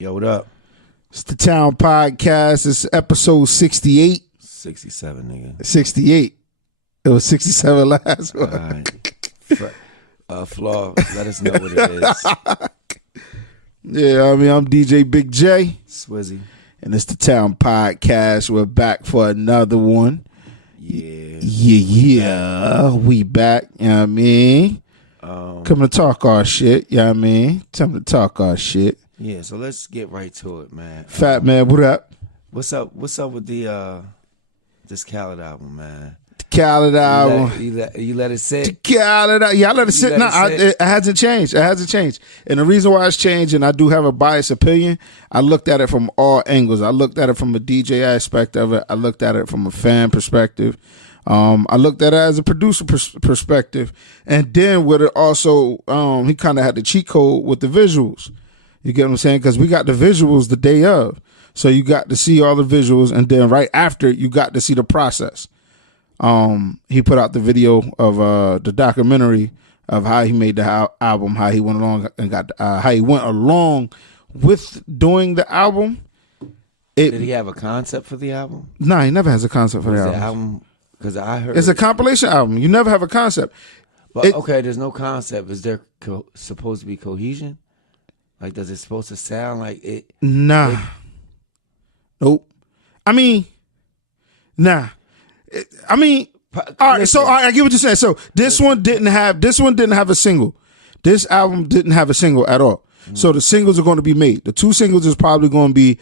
Yo, what up? It's the Town Podcast. It's episode 68. 67, nigga. 68. It was 67 last one. All right. Flaw, let us know what it is. Yeah, I'm DJ Big J. Swizzy. And it's the Town Podcast. We're back for another one. Yeah. Yeah. We back. You know what I mean? Coming to talk our shit. You know what I mean? Time to talk our shit. Yeah, so let's get right to it, man. Fat man, what up? What's up with the this Khaled album, man? The Khaled album. You let it sit? The Khaled. Yeah, I let it sit. No, it hasn't changed. It hasn't changed. And the reason why it's changed, and I do have a biased opinion, I looked at it from all angles. I looked at it from a DJ aspect of it. I looked at it from a fan perspective. I looked at it as a producer perspective. And then with it also, he kind of had the cheat code with the visuals. You get what I'm saying? Because we got the visuals the day of. So you got to see all the visuals, and then right after, you got to see the process. He put out the video of the documentary of how he made the album, how he went along and got how he went along with doing the album. Did he have a concept for the album? No, he never has a concept for the album. Because I heard it's a compilation album. You never have a concept. But okay, there's no concept. Is there supposed to be cohesion? Like, does it supposed to sound like it? Nah. Nope. I mean, nah. All right. So I get what you're saying. So this one didn't have a single. This album didn't have a single at all. Mm-hmm. So the singles are going to be made. The two singles is probably going to be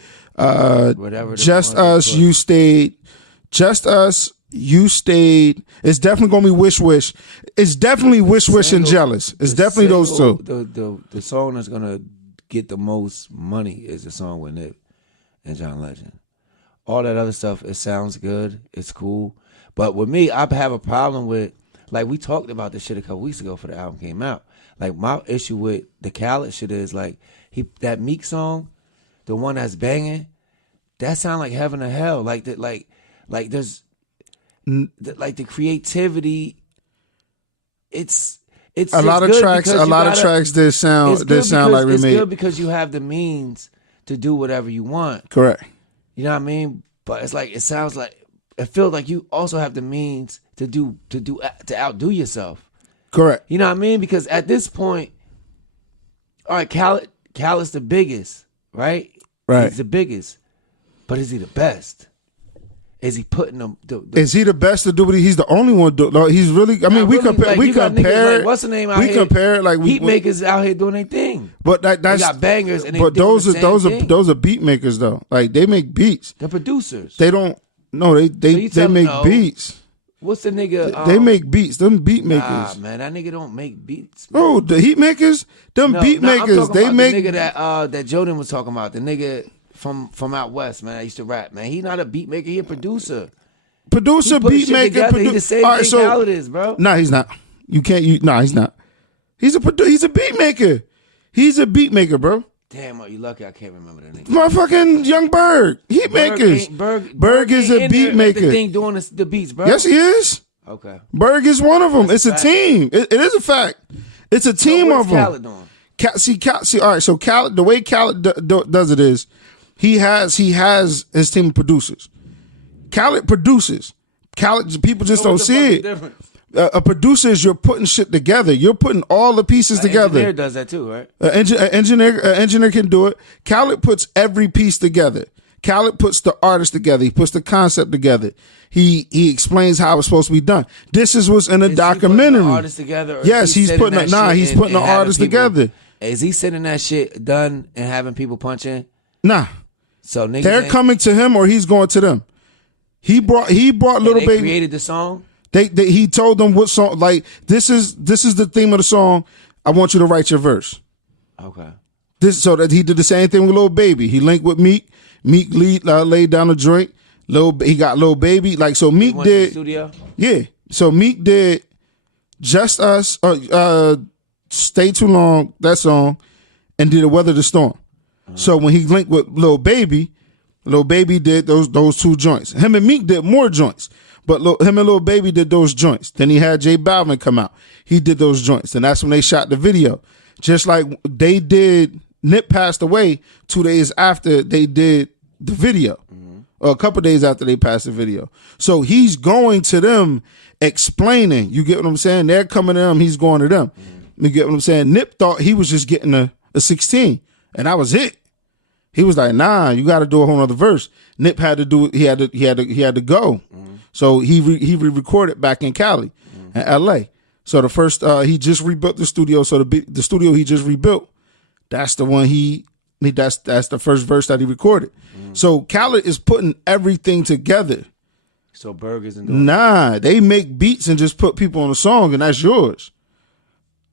Just Us, You Stayed. Just Us, You Stayed. It's definitely going to be Wish Wish. It's definitely Wish Wish and Jealous. It's definitely those two. The song that's going to get the most money is the song with Nip and John Legend. All that other stuff, it sounds good, it's cool. But with me, I have a problem with, like, we talked about this shit a couple weeks ago before the album came out. Like, my issue with the Calot shit is, like, that Meek song, the one that's banging, that sound like heaven or hell. Like that, like there's like the creativity. It's a lot of tracks. A lot of tracks that sound like remade. It's good because you have the means to do whatever you want. Correct. You know what I mean? But it's like, it sounds like, it feels like you also have the means to outdo yourself. Correct. You know what I mean? Because at this point, all right, Khaled's the biggest, right? Right. He's the biggest, but is he the best? Is he putting them? Is he the best to do what he's the only one? He's really. I mean, we compare. Like, we compare. Like, what's the name out here? We compare like Hitmakers out here doing their thing. But that's they got bangers. And but those are beat makers though. Like, they make beats. The producers. They don't. No, they make beats. What's the nigga? They make beats. Them beat makers. Nah, man, that nigga don't make beats. Man. Oh, the Hitmakers. Them beat makers. They make the nigga that Jordan was talking about. The nigga from out west, man. I used to rap, man. He not a beat maker. He a producer. Beat maker. He the same thing Khaled is, bro. Nah, he's not. You can't. Nah, he's not. He's a beat maker. He's a beat maker, bro. Damn, are you lucky? I can't remember that nigga. Motherfucking Young Berg. Hitmakers. Berg is a beat maker. The thing doing the beats, bro. Yes, he is. Okay. Berg is one of them. It's a team. It is a fact. It's a team of them. Khaled doing? See, all right. So Khaled, the way Khaled does it is, he has his team of producers. Khaled produces. People just don't see it. A producer is, you're putting shit together. You're putting all the pieces together. Engineer does that too, right? Engineer can do it. Khaled puts every piece together. Khaled puts the artist together. He puts the concept together. He explains how it's supposed to be done. This is what's in the documentary. He putting the artist together? Yes, he's putting the artist together. Is he sitting that shit done and having people punch in? Nah. So niggas they're coming to him or he's going to them. He brought Little Baby. Created the song. He told them what song. Like, this is the theme of the song. I want you to write your verse. Okay. So that he did the same thing with Lil Baby. He linked with Meek. Meek laid down a joint. He got Lil Baby. Like, so Meek did. To the studio? Yeah. So Meek did Just Us. Stay Too Long. That song, and did a Weather the Storm. So when he linked with Lil Baby did those two joints. Him and Meek did more joints. But him and Lil Baby did those joints. Then he had J Balvin come out. He did those joints. And that's when they shot the video. Just like they did Nip passed away 2 days after they did the video, or a couple days after they passed the video. So he's going to them explaining. You get what I'm saying? They're coming to him. He's going to them. You get what I'm saying? Nip thought he was just getting a 16, and that was it. He was like, nah, you got to do a whole other verse. Nip had to do it. He had to go. So he re-recorded back in Cali, in L.A. So the first, he just rebuilt the studio. So the studio he just rebuilt, that's the one that's the first verse that he recorded. So Khaled is putting everything together. So Berg isn't doing Nah, they make beats and just put people on a song, and that's yours.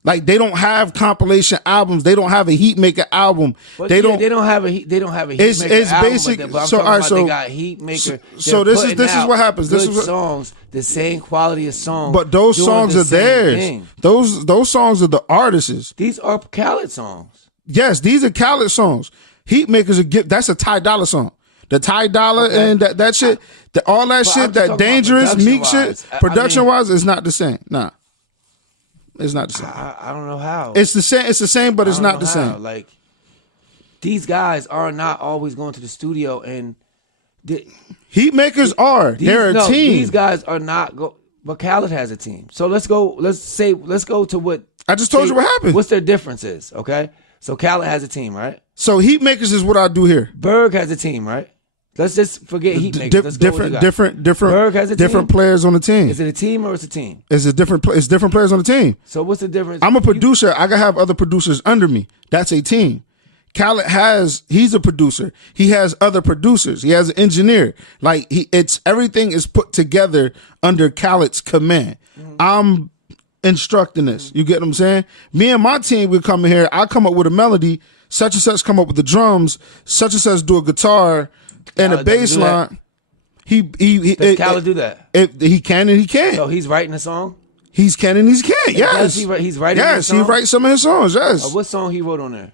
Like, they don't have compilation albums. They don't have a Hitmaker album. But they don't have a Hitmaker album. It's basic. But So, all right, so they got Hitmaker. So this is what happens. This is what, songs, the same quality of songs. But those songs are theirs. Thing. Those songs are the artists'. These are Khaled songs. Yes, these are Khaled songs. Hitmakers are that's a Ty Dolla song. The Ty Dolla and that shit, all that shit, that Dangerous, Meek shit, production wise, is not the same. Nah. It's not the same. I don't know how. It's the same. It's the same, but it's not the same. Like, these guys are not always going to the studio, and Hitmakers are. They're a team. These guys are not. But Khaled has a team. So let's go. Let's go to what I just told you. What happened? What's their differences? Okay. So Khaled has a team, right? So Hitmakers is what I do here. Berg has a team, right? Let's just forget Hitmakers. Let's different. Berg has a different team? players on the team. Is it a team or it's a team? It's different players on the team. So what's the difference? I'm a producer. I gotta have other producers under me. That's a team. Khaled he's a producer. He has other producers. He has an engineer. Like, everything is put together under Khaled's command. I'm instructing this. You get what I'm saying? Me and my team would come in here. I come up with a melody. Such and such come up with the drums. Such and such do a guitar and a bass line. Does Khaled do that? He can and he can't. So he's writing a song? He can and he can't. Yes. He's writing. Yes, he writes some of his songs. Yes. What song he wrote on there?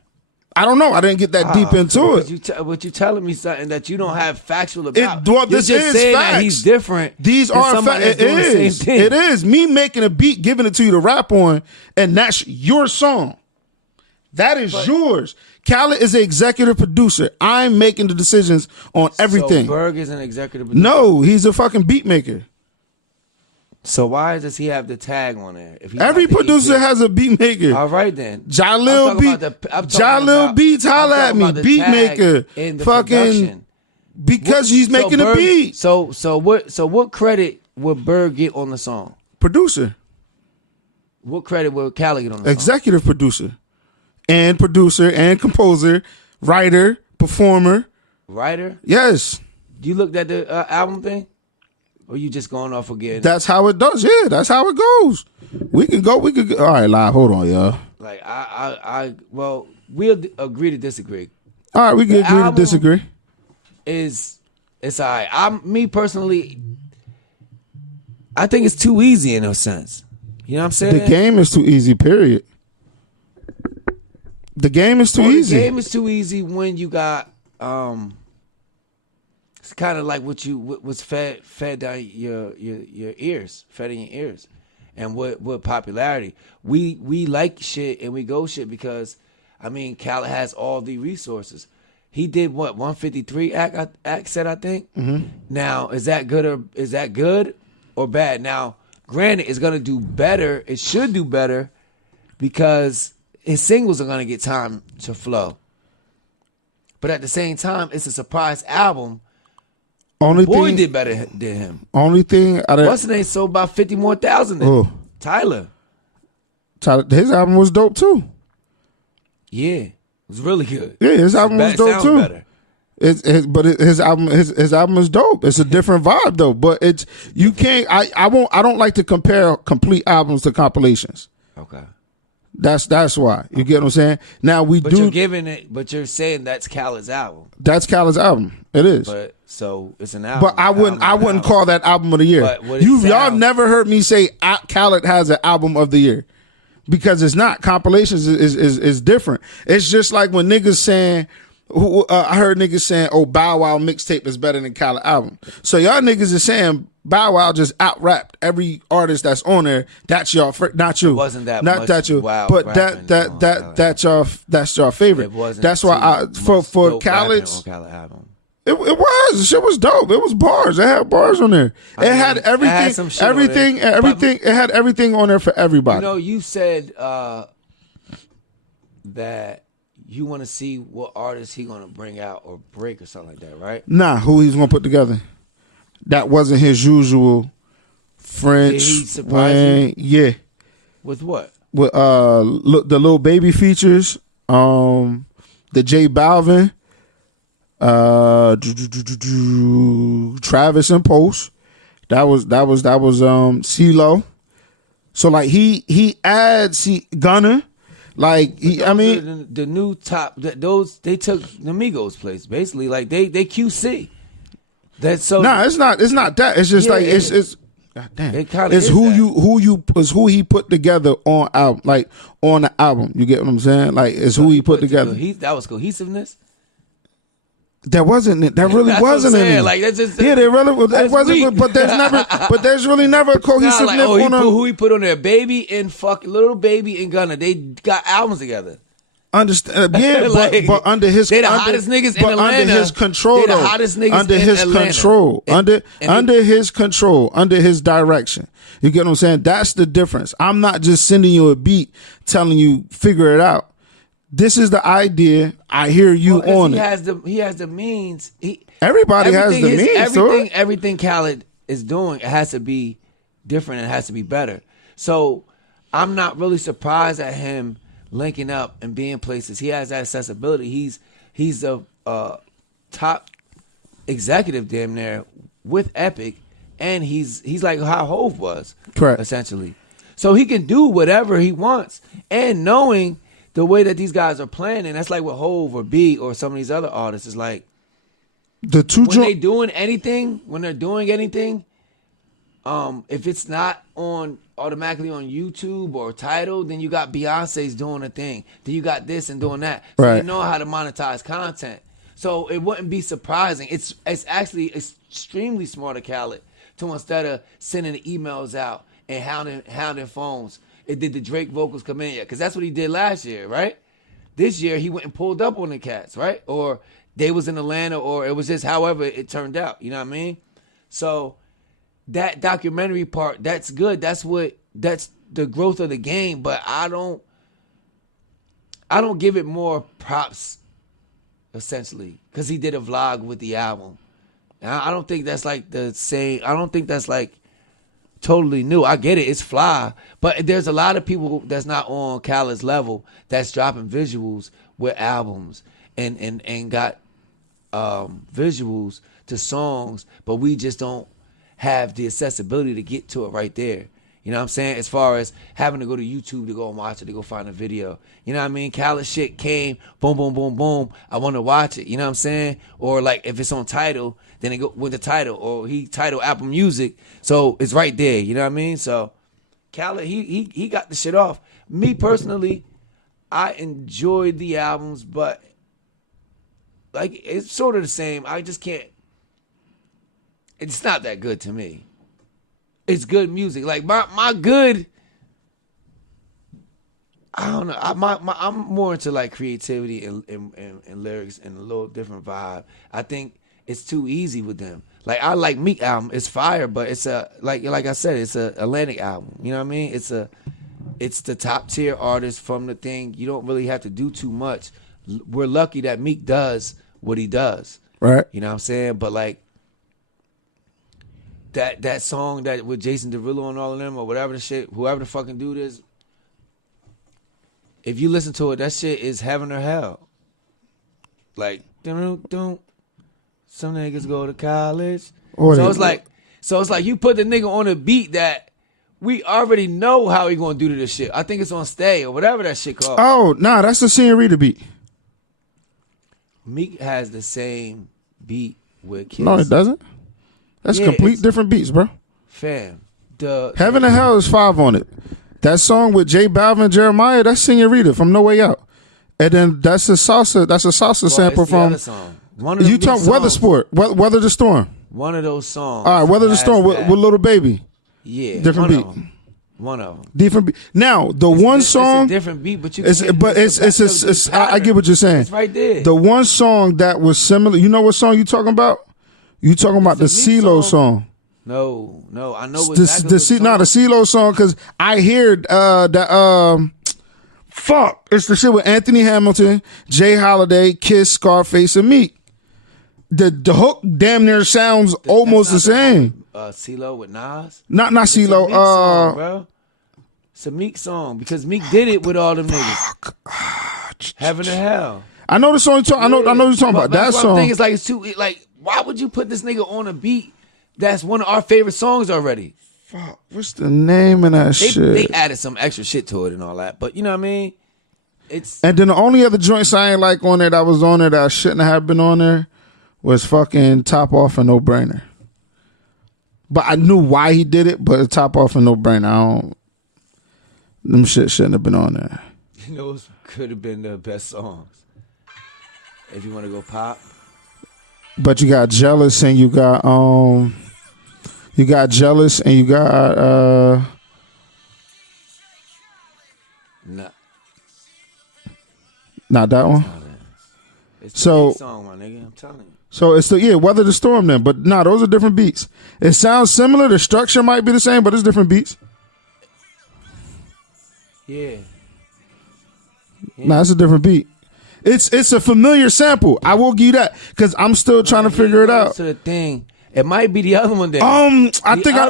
I don't know. I didn't get that deep into it. But you telling me something that you don't have factual about. This You're just is saying facts. that he's different. These are facts. It is. It is. Me making a beat, giving it to you to rap on, and that's your song. That is yours. Khaled is an executive producer. I'm making the decisions on everything. So Berg is an executive producer? No, he's a fucking beat maker. So why does he have the tag on there? If every producer has a beat maker. All right then. Jalil Beats, holla at me. Beat maker. Fucking because he's making a beat. So what credit would Berg get on the song? Producer. What credit would Khaled get on the song? Executive producer. And producer and composer, writer, performer. Writer? Yes. You looked at the album thing? Or you just going off again? That's how it does. Yeah, that's how it goes. We could go. All right, live. Hold on, y'all. Like well, we'll agree to disagree. All right, we can agree to disagree. It's all right. Me personally, I think it's too easy in a sense. You know what I'm saying? The game is too easy. Period. The game is too easy. The game is too easy when you got it's kind of like what was fed down your ears, fed in your ears, and what popularity. We like shit and we go shit because, I mean, Calot has all the resources. He did what 153 act set, I think. Mm-hmm. Now is that good or bad? Now, granted, it's gonna do better. It should do better because his singles are gonna get time to flow. But at the same time, it's a surprise album. Boy did better than him. Only thing what's the name sold about 50 more thousand than him? Tyler. His album was dope too. Yeah, it was really good. Yeah, his album was dope too. Better. His album is dope. It's a different vibe though. But you can't. I don't like to compare complete albums to compilations. Okay. That's why. You get what I'm saying? Now but you're saying that's Khaled's album. That's Khaled's album. It is. So it's an album. But I wouldn't call that album of the year. Y'all never heard me say Khaled has an album of the year. Because it's not. Compilations is different. It's just like when niggas saying I heard niggas saying, "Oh, Bow Wow mixtape is better than Khaled album." So y'all niggas is saying Bow Wow just out rapped every artist that's on there. That's y'all, not you. It wasn't that not much that you, wild but rapping that's your favorite. It wasn't that's why for Khaled's on Khaled album. It was. The shit was dope. It was bars. It had bars on there. It had everything. Everything. It had everything on there for everybody. You know, you said that you want to see what artist he gonna bring out or break or something like that, right? Nah, who he's gonna put together. That wasn't his usual French. Did he surprise you? Yeah. With what? With the Lil Baby features, the J Balvin, Travis and Post. That was CeeLo. So like he adds Gunna. Like the new top those they took the Migos place basically, like they QC. That's so. Nah, it's not that. It's just it's. God damn. It's who he put together on album, like on the album. You get what I'm saying? Like it's who he put together. That was cohesiveness. That really wasn't any. Like that's just there really that wasn't. Weak. But there's really never a cohesiveness who he put on there? Baby and Little Baby and Gunna. They got albums together. Understand? Yeah, like, but under his they the hottest niggas in Atlanta. Under his control, they the hottest niggas under in his Atlanta. control, under his control, under his direction. You get what I'm saying? That's the difference. I'm not just sending you a beat, telling you figure it out. This is the idea. I hear you on it. He has the means. Everybody has the means. Everything Khaled is doing, it has to be different. It has to be better. So I'm not really surprised at him linking up and being places. He has that accessibility. He's a top executive damn near with Epic, and he's like how Hove was, correct, essentially. So he can do whatever he wants, and knowing the way that these guys are playing, and that's like with Hove or B or some of these other artists, is like when they're doing anything, if it's not on automatically on YouTube or Tidal, then you got Beyonce's doing a thing. Then you got this and doing that. So right. They know how to monetize content. So it wouldn't be surprising. It's actually extremely smart of Khaled to, instead of sending the emails out and hounding phones, did the Drake vocals come in yet? Because that's what he did last year, right? This year he went and pulled up on the cats, right? Or they was in Atlanta, or it was just however it turned out. You know what I mean? So that documentary part, that's good. That's the growth of the game. But I don't give it more props, essentially, because he did a vlog with the album. And I don't think that's like the same. I don't think that's like totally new. I get it. It's fly. But there's a lot of people that's not on Khaled's level that's dropping visuals with albums and got visuals to songs, but we just don't have the accessibility to get to it right there. You know what I'm saying? As far as having to go to YouTube to go and watch it, to go find a video. You know what I mean? Khaled shit came, boom, boom, boom, boom. I want to watch it. You know what I'm saying? Or like if it's on Tidal, then it go with the Tidal. Or he Tidal Apple Music, so it's right there. You know what I mean? So Khaled, he got the shit off. Me personally, I enjoyed the albums, but like it's sort of the same. I just can't. It's not that good to me. It's good music. Like my good. I don't know. I'm more into like creativity and lyrics and a little different vibe. I think it's too easy with them. Like I like Meek album. It's fire, but it's a like I said, it's a Atlantic album. You know what I mean? It's the top tier artist from the thing. You don't really have to do too much. We're lucky that Meek does what he does. Right. You know what I'm saying? But like that song that with Jason Derulo and all of them or whatever the shit, whoever the fucking dude is, if you listen to it, that shit is heaven or hell. Like, some niggas go to college. So it's like you put the nigga on a beat that we already know how he gonna do to this shit. I think it's on Stay or whatever that shit called. Oh, nah, that's the Senorita beat. Meek has the same beat with Kiss. No, it doesn't. That's complete different beats, bro. Fam. Heaven and Hell is 5 on it. That song with J Balvin and Jeremiah, that's Senorita from No Way Out. And then that's a salsa. That's a salsa sample it's the from. other song. One of You the talk songs. Weather Sport. Weather the Storm. One of those songs. All right, Weather the Storm with Little Baby. Yeah, different beat. One of them. Different beat. Now the one song. It's a different beat, but I get what you're saying. It's right there. The one song that was similar. You know what song you talking about? You talking about the CeeLo song? No, I know the CeeLo song because I hear that. Fuck, it's the shit with Anthony Hamilton, Jay Holiday, Kiss, Scarface, and Meek. The hook damn near sounds almost the same. CeeLo with Nas? Not CeeLo. It's a Meek song because Meek did it with all them niggas. Heaven or Hell. I know the song. I know you're talking about that song. I think it's like it's too like. Why would you put this nigga on a beat that's one of our favorite songs already? Fuck, what's the name of that shit? They added some extra shit to it and all that, but you know what I mean. And then the only other joints I ain't like on there that was on there that I shouldn't have been on there was fucking Top Off and No Brainer. But I knew why he did it, but Top Off and No Brainer, them shit shouldn't have been on there. You know, those could have been the best songs. If you want to go pop. But you got Jealous and you got Jealous and you got nah. Not that one. It's the song, my nigga. I'm telling you. So it's Weather the Storm then, but nah, those are different beats. It sounds similar. The structure might be the same, but it's different beats. Yeah. Nah, it's a different beat. It's a familiar sample. I will give you that because I'm still trying to figure it out. To the thing, it might be the other one. Then I think I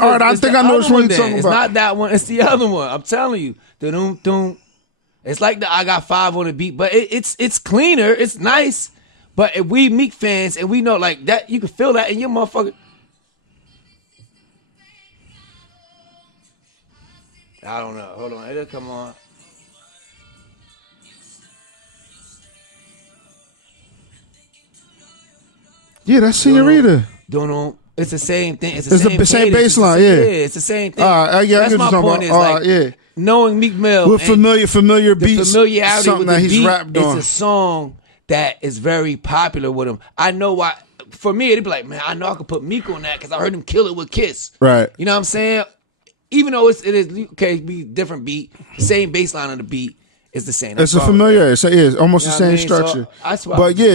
know which one you're talking about. It's not that one. It's the other one. I'm telling you. Doom. It's like I got 5 on the beat, but it's cleaner. It's nice. But if we Meek fans and we know like that, you can feel that in your motherfucker. I don't know. Hold on. It'll come on. Yeah, that's Senorita. It's the same thing. It's the same bass line. Yeah, it's the same thing. That's my point. Is knowing Meek Mill with familiar beats, familiarity something with that the he's beat, rapped on. It's a song that is very popular with him. I know why. For me, it'd be like, man, I know I could put Meek on that because I heard him kill it with Kiss. Right. You know what I'm saying? Even though it is okay, be different beat, same bass line on the beat. It's the same. It's a familiar. It's almost the same structure. So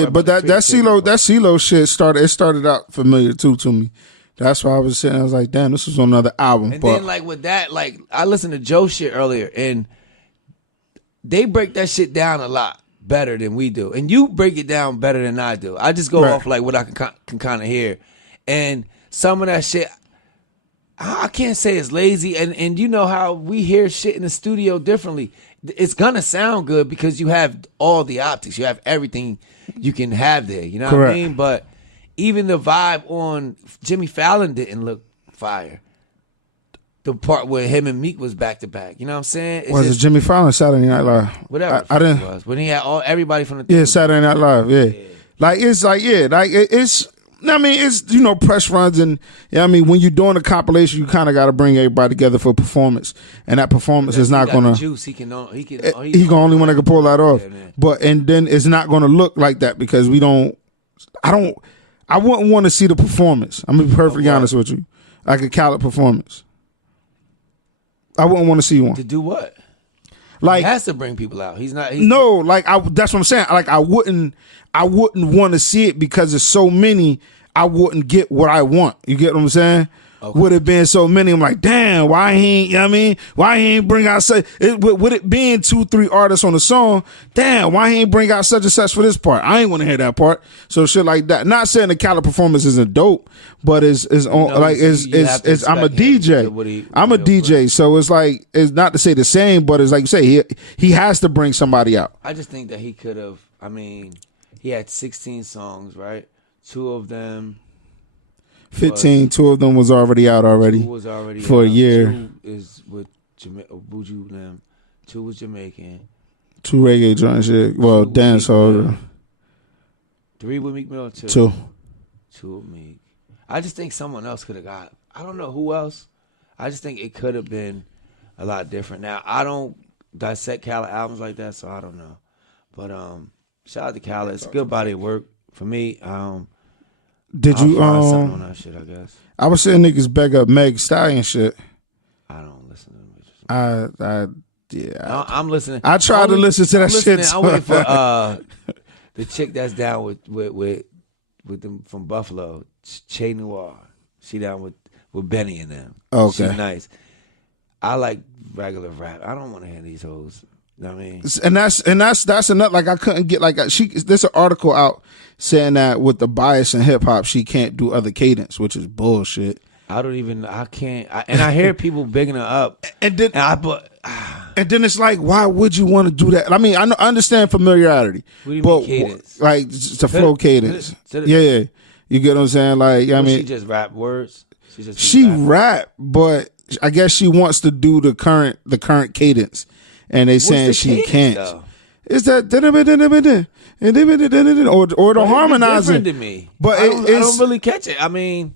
but that CeeLo shit started out familiar too to me. That's why I was saying I was like, damn, this was on another album. And then like with that, like I listened to Joe shit earlier, and they break that shit down a lot better than we do, and you break it down better than I do. I just go off like what I can kind of hear, and some of that shit. I can't say it's lazy, and you know how we hear shit in the studio differently. It's gonna sound good because you have all the optics, you have everything you can have there. You know what I mean? But even the vibe on Jimmy Fallon didn't look fire. The part where him and Meek was back to back. You know what I'm saying? Was it Jimmy Fallon Saturday Night Live? Whatever I didn't. It was when he had everybody from the Saturday Night Live. It's. I mean, it's press runs and I mean when you're doing a compilation, you kind of got to bring everybody together for a performance, and that performance is not gonna. He can only one that can pull that off, and then it's not gonna look like that because we don't. I wouldn't want to see the performance. I'm gonna be perfectly honest with you, like a Calot performance. I wouldn't want to see one to do what. Like he has to bring people out. That's what I'm saying. Like I wouldn't want to see it because there's so many. I wouldn't get what I want. You get what I'm saying? Okay. Would it been so many? I'm like, damn, why he ain't? Why he ain't bring out such? With it being 2-3 artists on the song, damn, why he ain't bring out such and such for this part? I ain't want to hear that part. So shit like that. Not saying the Calot performance isn't dope, but I'm a DJ. I'm a DJ, so it's like it's not to say the same, but it's like you say he has to bring somebody out. I just think that he could have. I mean, he had 16 songs, right? 2 of them. 15, 2 of them was already out for a year. 2 is with Buju them. 2 was Jamaican. 2 reggae joints, yeah. Well, dancehall. 3 with Meek Mill, 2. 2 with Meek. I just think someone else could have got. I don't know who else. I just think it could have been a lot different. Now I don't dissect Calot albums like that, so I don't know. But shout out to Khaled. It's a good body of work for me. Did I'll you find something on that shit, I guess. I was seeing niggas beg up Meg Stallion shit. I don't listen to them. Yeah. I'm listening. I try to listen to that shit. I'm waiting for the chick that's down with them from Buffalo, Che Noir. She down with Benny and them. Okay. She's nice. I like regular rap. I don't want to hear these hoes. You know what I mean? And that's enough. Like I couldn't get there's an article out saying that with the bias in hip hop, she can't do other cadence, which is bullshit. I can't. And I hear people bigging her up. And then it's like, why would you want to do that? I mean, I understand familiarity. What do you mean cadence? Like the flow cadence. Yeah. You get what I'm saying? Like, I mean, she just rap words. She rap, but I guess she wants to do the current cadence, and they saying she can't. Though? It's that or the harmonizing. To me, but I don't really catch it. I mean,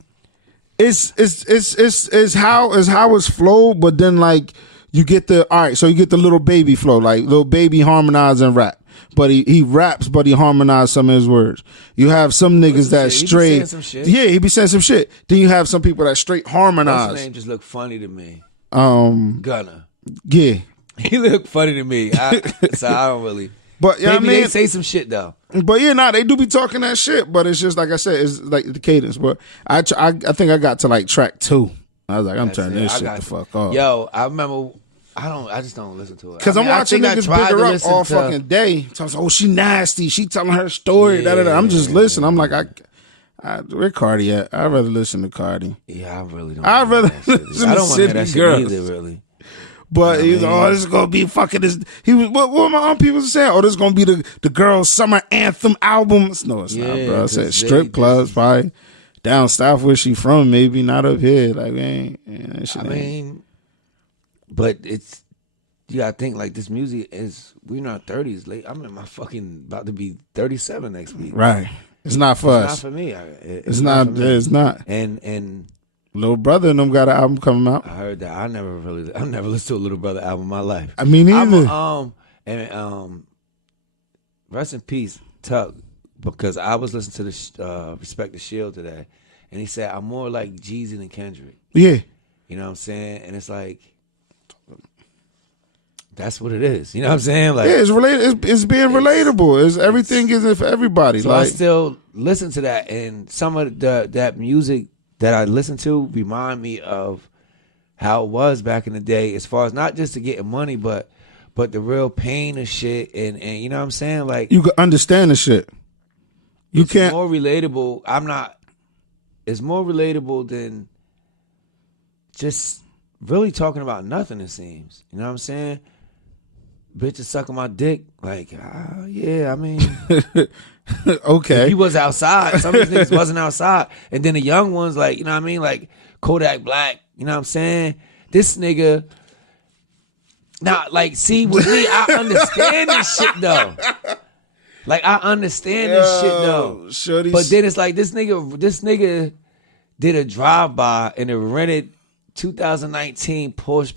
it's how it's flowed, but then like you get the so you get the little baby flow, like little baby harmonizing rap. But he raps, but he harmonized some of his words. You have some niggas that straight, he be saying some shit. Then you have some people that straight harmonize. His name just look funny to me. Gunna. Yeah, he look funny to me. So I don't really. But yeah, maybe they say some shit though. But yeah, they do be talking that shit. But it's just like I said, it's like the cadence. But I think I got to like track 2. I was like, I'm turning this shit the fuck off. Yo, I remember. I just don't listen to it. Because I'm watching niggas big her up all fucking day. Talking, oh, she nasty. She telling her story. Yeah. I'm just listening. I'm like, where Cardi at? I'd rather listen to Cardi. Yeah, I really don't. I'd rather listen I to don't want to hear that shit either, really. But he's like, this is going to be fucking this. What my aunt people saying? Oh, this is going to be the girls' summer anthem album. No, it's not, bro. I said strip clubs, probably down south where she from, maybe not up here. Like, but you gotta think like this music we're in our 30s late. I'm in my fucking about to be 37 next week. Right. It's not for us. It's not for me. It's not. It's not. And Little Brother and them got an album coming out. I heard that. I never listened to a Little Brother album in my life. I mean, neither. Rest in peace, Tuck, because I was listening to the Respect the Shield today, and he said I'm more like Jeezy than Kendrick. Yeah. You know what I'm saying? And it's like, that's what it is. You know what I'm saying? Like, yeah, it's related. It's being relatable. Everything isn't for everybody. So I still listen to that, and some of that music that I listen to remind me of how it was back in the day, as far as not just to getting money, but the real pain of shit, and you know what I'm saying? Like, you can understand the shit. You can't. It's more relatable. It's more relatable than just really talking about nothing. It seems. You know what I'm saying? Bitches sucking my dick. Like, yeah, I mean. Okay. If he was outside. Some of these niggas wasn't outside. And then the young ones, like, you know what I mean? Like Kodak Black. You know what I'm saying? This nigga. Now, like, see, with me, I understand this shit, though. Like, I understand this shit, though. Shorty's. But then it's like, this nigga did a drive-by in a rented 2019 Porsche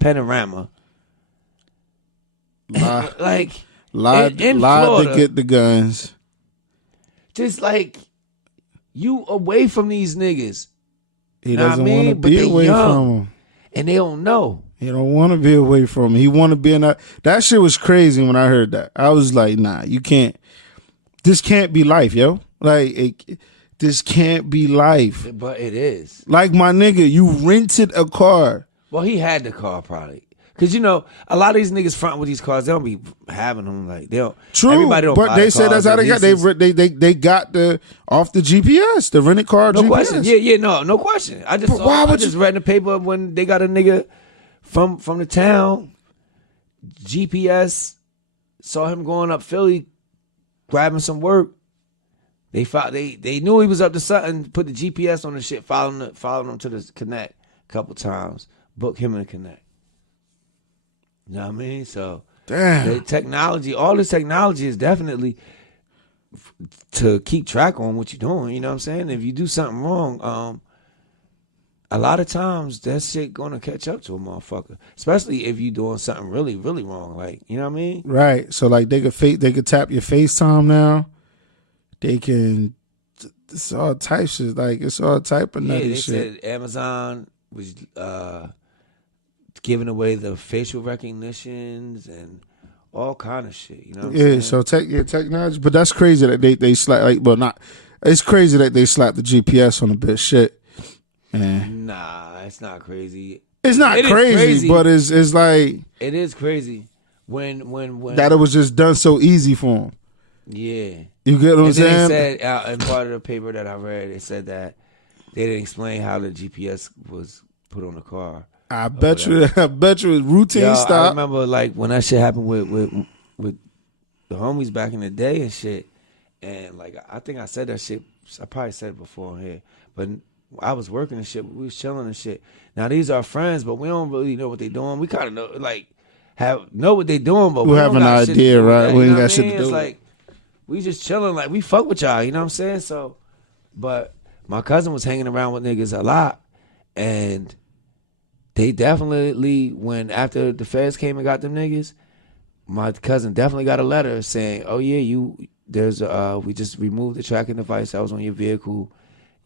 Panorama. Lied to get the guns. Just like, you away from these niggas. He doesn't want to be away from them. And they don't know. He don't want to be away from him. He want to be in that shit was crazy when I heard that. I was like, nah, you can't. This can't be life, yo. Like, this can't be life. But it is. Like, my nigga, you rented a car. Well, he had the car probably. Because, you know, a lot of these niggas front with these cars, they don't be having them. Like, they don't. True, everybody don't but buy they the say that's how they got. They got the off the GPS, the rented car. No GPS. question. Yeah, no question. I just read in the paper when they got a nigga from the town. GPS saw him going up Philly, grabbing some work. They knew he was up to something. Put the GPS on the shit, following him to the Connect a couple times. Book him in the Connect. You know what I mean? So, damn. All this technology is definitely to keep track on what you're doing. You know what I'm saying? If you do something wrong, a lot of times that shit gonna catch up to a motherfucker, especially if you doing something really, really wrong. Like, you know what I mean? Right. So like they could tap your FaceTime now. They can. It's all types of it's all type of nutty they shit. said Amazon was giving away the facial recognitions and all kind of shit. You know what I'm saying? So technology, but that's crazy that they slap not. It's crazy that they slapped the GPS on a bit shit. Nah, it's not crazy. It's not crazy, but it's like it is crazy when that it was just done so easy for them. Yeah, you get what I'm saying? They said in part of the paper that I read, it said that they didn't explain how the GPS was put on the car. I bet you it's routine stop. I remember like when that shit happened with the homies back in the day and shit, and like I think I said that shit. I probably said it before on here, but I was working and shit. We was chilling and shit. Now these are friends, but we don't really know what they doing. We kind of know what they doing, but we have don't an got idea, right? That, we ain't got shit shit to do. It's like we just chilling, like we fuck with y'all. You know what I'm saying? So, but my cousin was hanging around with niggas a lot, and they definitely after the feds came and got them niggas, my cousin definitely got a letter saying, "Oh yeah, we just removed the tracking device that was on your vehicle.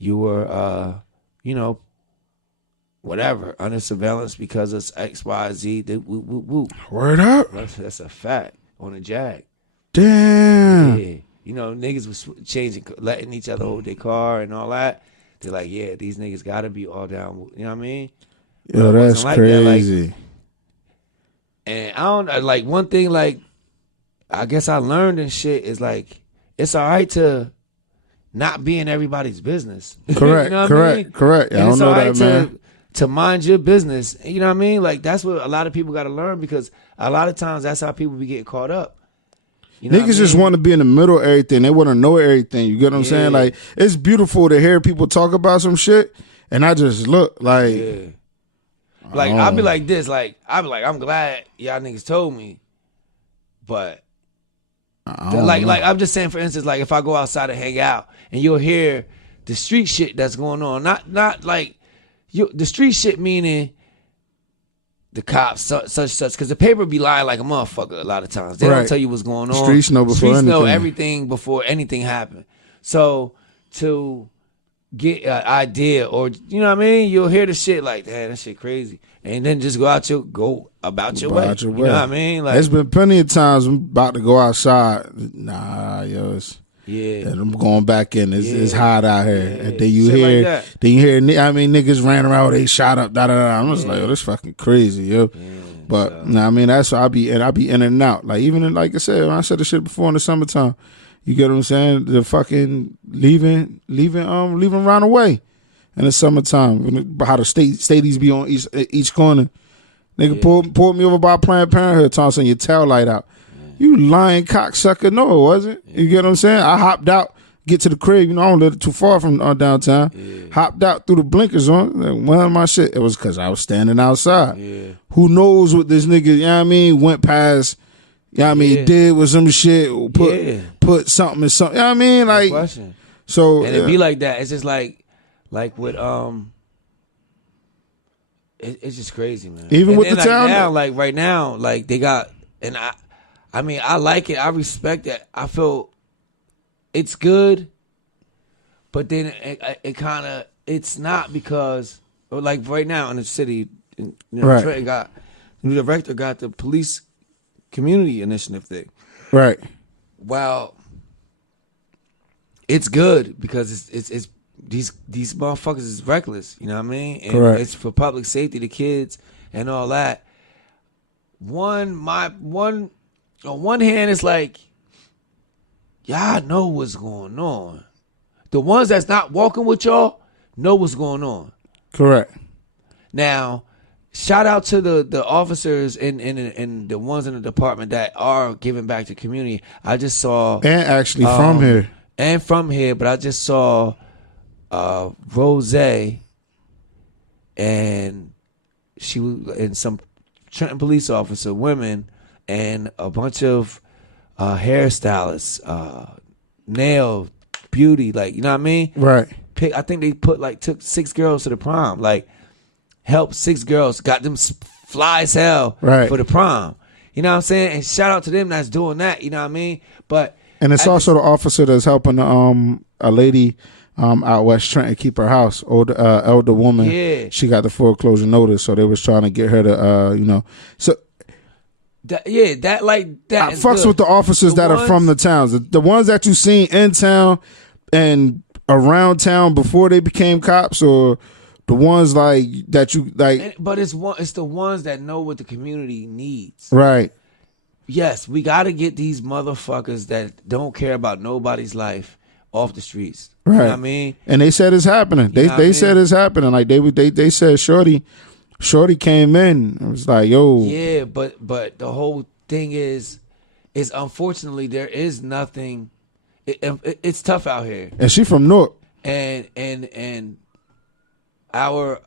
You were, whatever, under surveillance because of X, Y, Z." Word up. That's a fact on a Jag. Damn. Yeah. Niggas was letting each other hold their car and all that. They're like, yeah, these niggas gotta be all down. You know what I mean? Yo, that's crazy. And I don't like one thing. Like, I guess I learned and shit is like it's all right to not be in everybody's business. Correct. You know what I mean? Correct. And I don't know right that, man. To mind your business. You know what I mean? Like that's what a lot of people got to learn because a lot of times that's how people be getting caught up. You know Niggas just want to be in the middle of everything. They want to know everything. You get what I'm saying? Like, it's beautiful to hear people talk about some shit, and I just look like... Yeah. Like, I'll be like this. Like, I'll be like, I'm glad y'all niggas told me, but... Like I'm just saying, for instance, like, if I go outside and hang out, and you'll hear the street shit that's going on. Not like... the street shit meaning... the cops, such, because the paper be lying like a motherfucker a lot of times. They don't tell you what's going on. Streets know everything before anything happened. So to get an idea, or you know what I mean, you'll hear the shit like, damn, that shit crazy, and then just go about your way. You know what I mean? Like, there's been plenty of times I'm about to go outside. Nah, yo, and I'm going back in. It's hot out here. And then you hear, niggas ran around. They shot up. Da da da. I'm just like, this fucking crazy, yo. But I mean, that's why I be in and out. Like even in, like I said, when I said the shit before in the summertime, you get what I'm saying? The fucking leaving round away in the summertime. How the stadies be on each corner. Nigga pulled me over by Planned Parenthood, tossing your tail light out. You lying cocksucker. No, it wasn't. You get what I'm saying? I hopped out, get to the crib. I don't live too far from downtown. Hopped out, threw the blinkers on. One of my shit. It was because I was standing outside. Who knows what this nigga, you know what I mean, went past, you know what I mean, did with some shit, put something in something. You know what I mean? Like, so. And it be like that. It's just like with, it's just crazy, man. Even with the town? Now, like right now, like they got, and I mean, I like it. I respect it. I feel it's good, but then it kind of, it's not because, like right now in the city, Trenton the director got the police community initiative thing. Right. Well, it's good because it's these motherfuckers is reckless. You know what I mean? And it's for public safety, the kids and all that. On one hand, it's like, y'all know what's going on. The ones that's not walking with y'all know what's going on. Correct. Now, shout out to the officers and the ones in the department that are giving back to the community. I just saw... And actually from here. And from here, but I just saw Rose and she was and some Trenton police officer, women, and a bunch of hairstylists, nail, beauty, like, you know what I mean? Right. pick. I think they took 6 girls to the prom. Like, helped 6 girls, got them fly as hell for the prom. You know what I'm saying? And shout out to them that's doing that. You know what I mean? And it's also the officer that's helping a lady out West Trenton keep her house. Elder woman. Yeah. She got the foreclosure notice, so they was trying to get her to so. That I fucks good. with the officers that are from the towns. The ones that you seen in town and around town before they became cops, or the ones that you like. But it's the ones that know what the community needs. Right. Yes, we got to get these motherfuckers that don't care about nobody's life off the streets. Right. You know what I mean? And they said it's happening. They said it's happening. Like they said Shorty came in. It was like, yo. Yeah, but the whole thing is unfortunately there is nothing. It's tough out here. And she from Newark. And our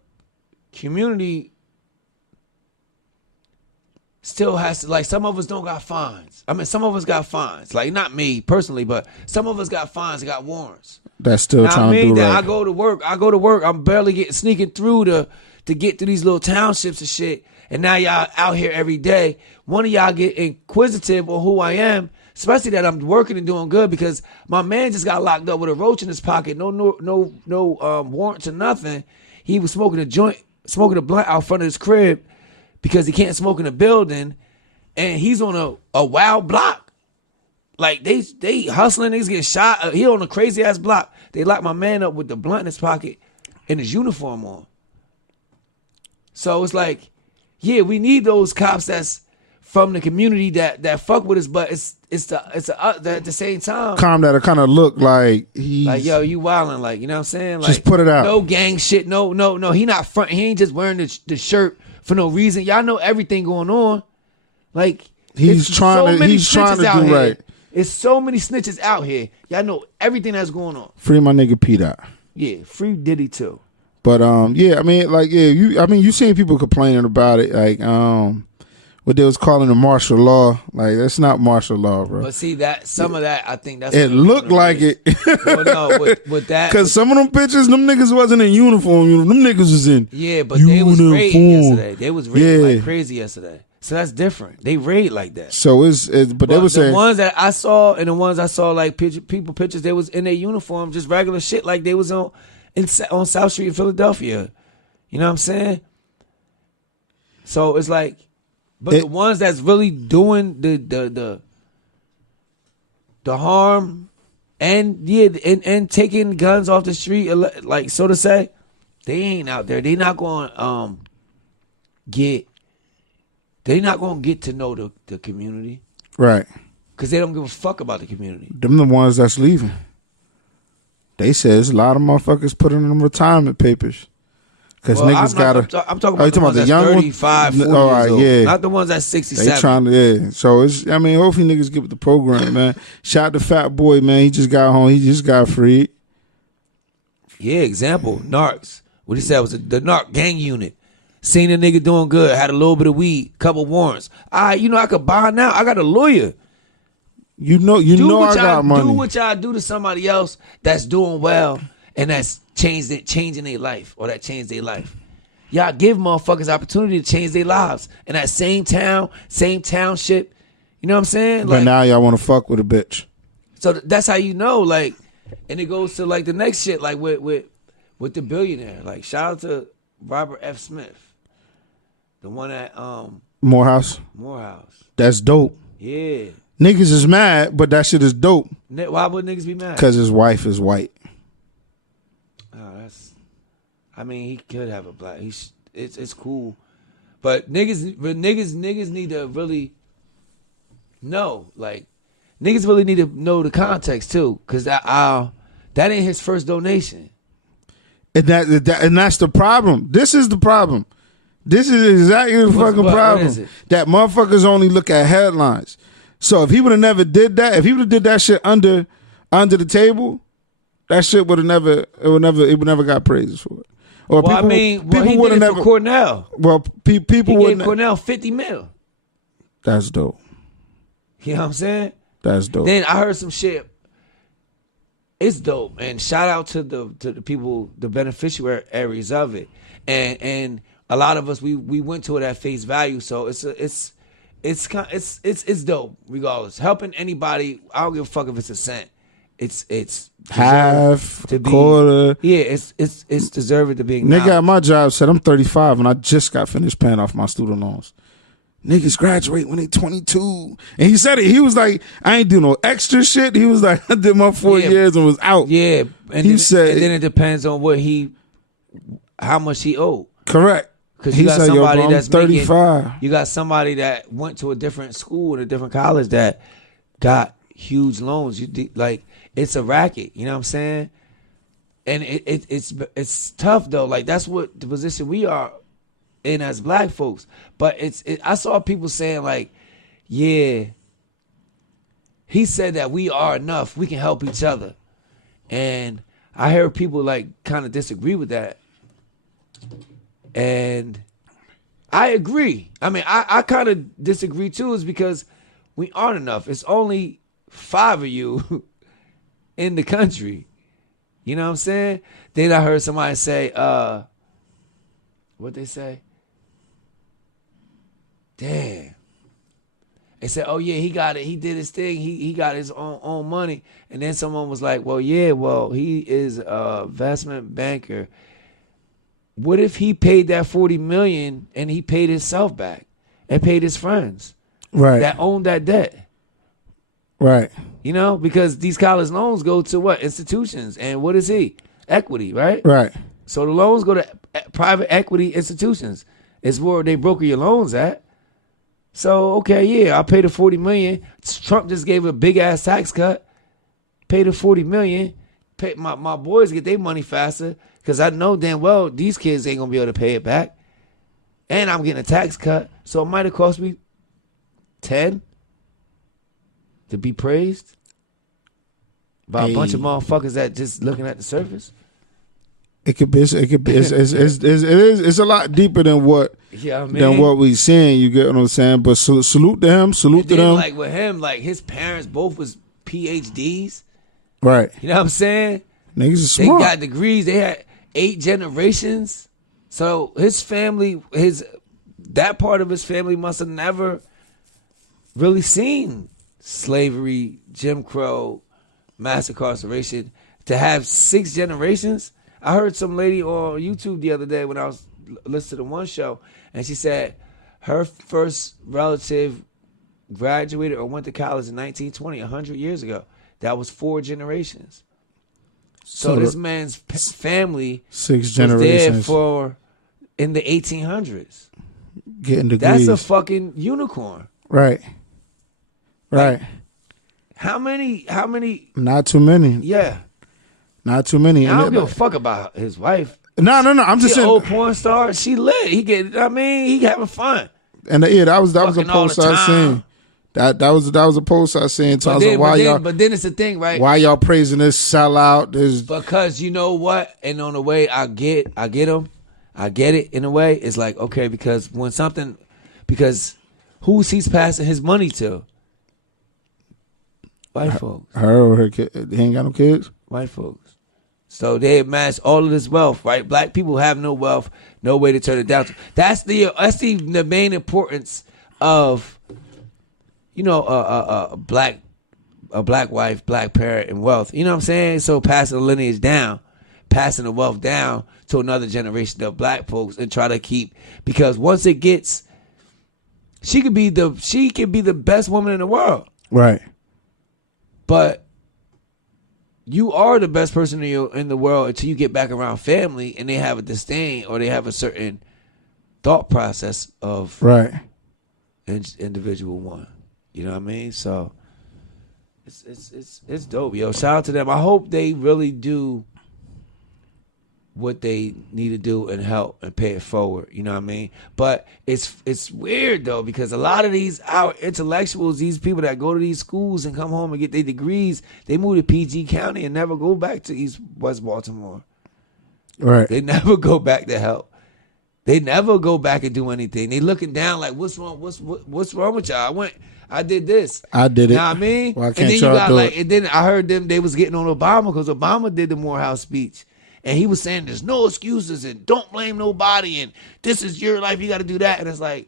community still has to, like, some of us don't got fines. I mean, some of us got fines. Like, not me personally, but some of us got fines, got warrants. That's still trying to do right. I go to work. I'm barely sneaking through to get to these little townships and shit. And now y'all out here every day. One of y'all get inquisitive on who I am, especially that I'm working and doing good, because my man just got locked up with a roach in his pocket. No warrants or nothing. He was smoking a blunt out front of his crib because he can't smoke in the building, and he's on a wild block. Like, they hustling, niggas getting shot. He on a crazy ass block. They locked my man up with the blunt in his pocket and his uniform on. So it's like, yeah, we need those cops that's from the community that fuck with us, but it's at the same time, calm that'll kind of look like he's like, yo, you wilding, like, you know what I'm saying? Like, just put it out. No gang shit. No. He not front. He ain't just wearing the shirt for no reason. Y'all know everything going on. Like, he's trying to do right. It's so many snitches out here. Y'all know everything that's going on. Free my nigga P Dot. Yeah, free Diddy too. But yeah, I mean, like, yeah, you seen people complaining about it, like what they was calling the martial law. Like, that's not martial law, bro. But see, that some of that, I think that's it looked like it. Well, no, with that, because some of them pictures, them niggas wasn't in uniform. Them niggas was in but they was raiding yesterday. They was raiding like crazy yesterday. So that's different. They raid like that. So but they was saying the ones that I saw and the ones I saw like pictures, they was in their uniform, just regular shit, like they was on South Street in Philadelphia. You know what I'm saying? So it's like, but the ones that's really doing the harm and taking guns off the street, like, so to say, they ain't out there. They not going get to know the community, right? Because they don't give a fuck about the community. Them the ones that's leaving. They says a lot of motherfuckers put in them retirement papers. Because niggas gotta. I'm talking about the young 35, 40 all right, years old. Yeah. Not the ones that's 67. They trying to, So I mean, hopefully niggas get with the program, man. Shout out to Fat Boy, man. He just got home. He just got freed. Yeah, example, Narcs. What he said was the Narc gang unit. Seen a nigga doing good, had a little bit of weed, couple warrants. I could buy now. I got a lawyer. You know I got money. Do what y'all do to somebody else that's doing well and that's changing their life, or that changed their life. Y'all give motherfuckers opportunity to change their lives in that same town, same township. You know what I'm saying? But now y'all want to fuck with a bitch. So that's how you know, like, and it goes to like the next shit, like with the billionaire. Like, shout out to Robert F. Smith. The one at Morehouse. That's dope. Yeah. Niggas is mad, but that shit is dope. Why would niggas be mad? Because his wife is white. Oh, I mean, he could have a black. It's cool, but niggas need to really know. Like, niggas really need to know the context too, because that ain't his first donation. And that's the problem. This is the problem. This is exactly the fucking problem. What is it? That motherfuckers only look at headlines. So if he would have never did that, if he would have did that shit under the table, that shit would never got praises for it. Or well, people he would have never. For Cornell. Well, people would gave Cornell $50 million. That's dope. You know what I'm saying? That's dope. Then I heard some shit. it's dope. And shout out to the people, the beneficiaries of it. And a lot of us we went to it at face value. So it's dope regardless. Helping anybody, I don't give a fuck if it's a cent. It's half, to be, quarter. Yeah, it's deserving to be acknowledged. Nigga at my job said I'm 35 and I just got finished paying off my student loans. Niggas graduate when they 22. And he said it. He was like, I ain't do no extra shit. He was like, I did my 4 years and was out. Yeah. And he said, and then it depends on how much he owed. Correct. Because you got somebody that's 35. You got somebody that went to a different school and a different college that got huge loans. Like, it's a racket. You know what I'm saying? And it's tough though. Like, that's what the position we are in as black folks. But I saw people saying like, yeah, he said that we are enough. We can help each other. And I heard people like kind of disagree with that. And I agree. I mean, I kind of disagree too, is because we aren't enough. It's only 5 of you in the country. You know what I'm saying? Then I heard somebody say, what they say? Damn. They said, oh yeah, he got it. He did his thing. He got his own money. And then someone was like, well, yeah, he is a investment banker. What if he paid that $40 million and he paid himself back and paid his friends that owned that debt? Right. You know, because these college loans go to what? Institutions. And what is he? Equity, right? Right. So the loans go to private equity institutions. It's where they broker your loans at. So, okay, yeah, I paid the $40 million. Trump just gave a big ass tax cut. Paid the $40 million. Pay my boys get their money faster because I know damn well these kids ain't gonna be able to pay it back. And I'm getting a tax cut. So it might have cost me 10 to be praised by a bunch of motherfuckers that just looking at the surface. It could be. It's a lot deeper than what than what we seeing. You get what I'm saying? But salute to him. Salute to them. Like with him, like his parents both was PhDs. Right. You know what I'm saying? Niggas are smart. They got degrees. They had 8 generations. So his family, that part of his family must have never really seen slavery, Jim Crow, mass incarceration. To have 6 generations. I heard some lady on YouTube the other day when I was listening to one show, and she said her first relative graduated or went to college in 1920, 100 years ago. That was 4 generations. So this man's family 6 generations was there in the 1800s. Getting degrees. That's a fucking unicorn. Right. Right. Like, how many? Not too many. Yeah. Not too many. I don't give a fuck about his wife. No. I'm just saying. Old porn star. She lit. He having fun. And that was a post I seen. That was a post I seen. But then it's the thing, right? Why y'all praising this sellout? Because you know what? And on the way, I get him. I get it in a way. It's like, okay, because who's he's passing his money to? White folks. Her or her kid? He ain't got no kids? White folks. So they amass all of this wealth, right? Black people have no wealth, no way to turn it down. That's the main importance of, a black wife, black parent, and wealth. You know what I'm saying? So passing the lineage down, passing the wealth down to another generation of black folks, and try to keep, because once it gets, she could be the best woman in the world, right? But you are the best person in the world until you get back around family and they have a disdain or they have a certain thought process of right individual one. You know what I mean? So it's dope, yo. Shout out to them. I hope they really do what they need to do and help and pay it forward. You know what I mean? But it's weird though, because a lot of our intellectuals, these people that go to these schools and come home and get their degrees, they move to PG County and never go back to West Baltimore. Right. They never go back to help. They never go back and do anything. They looking down like, what's wrong? What's wrong with y'all? I did this. I did it. You know what I mean? Well, I can't and then you try to got do like, it. and then I heard them, they was getting on Obama because Obama did the Morehouse speech. And he was saying there's no excuses and don't blame nobody and this is your life, you got to do that. And it's like,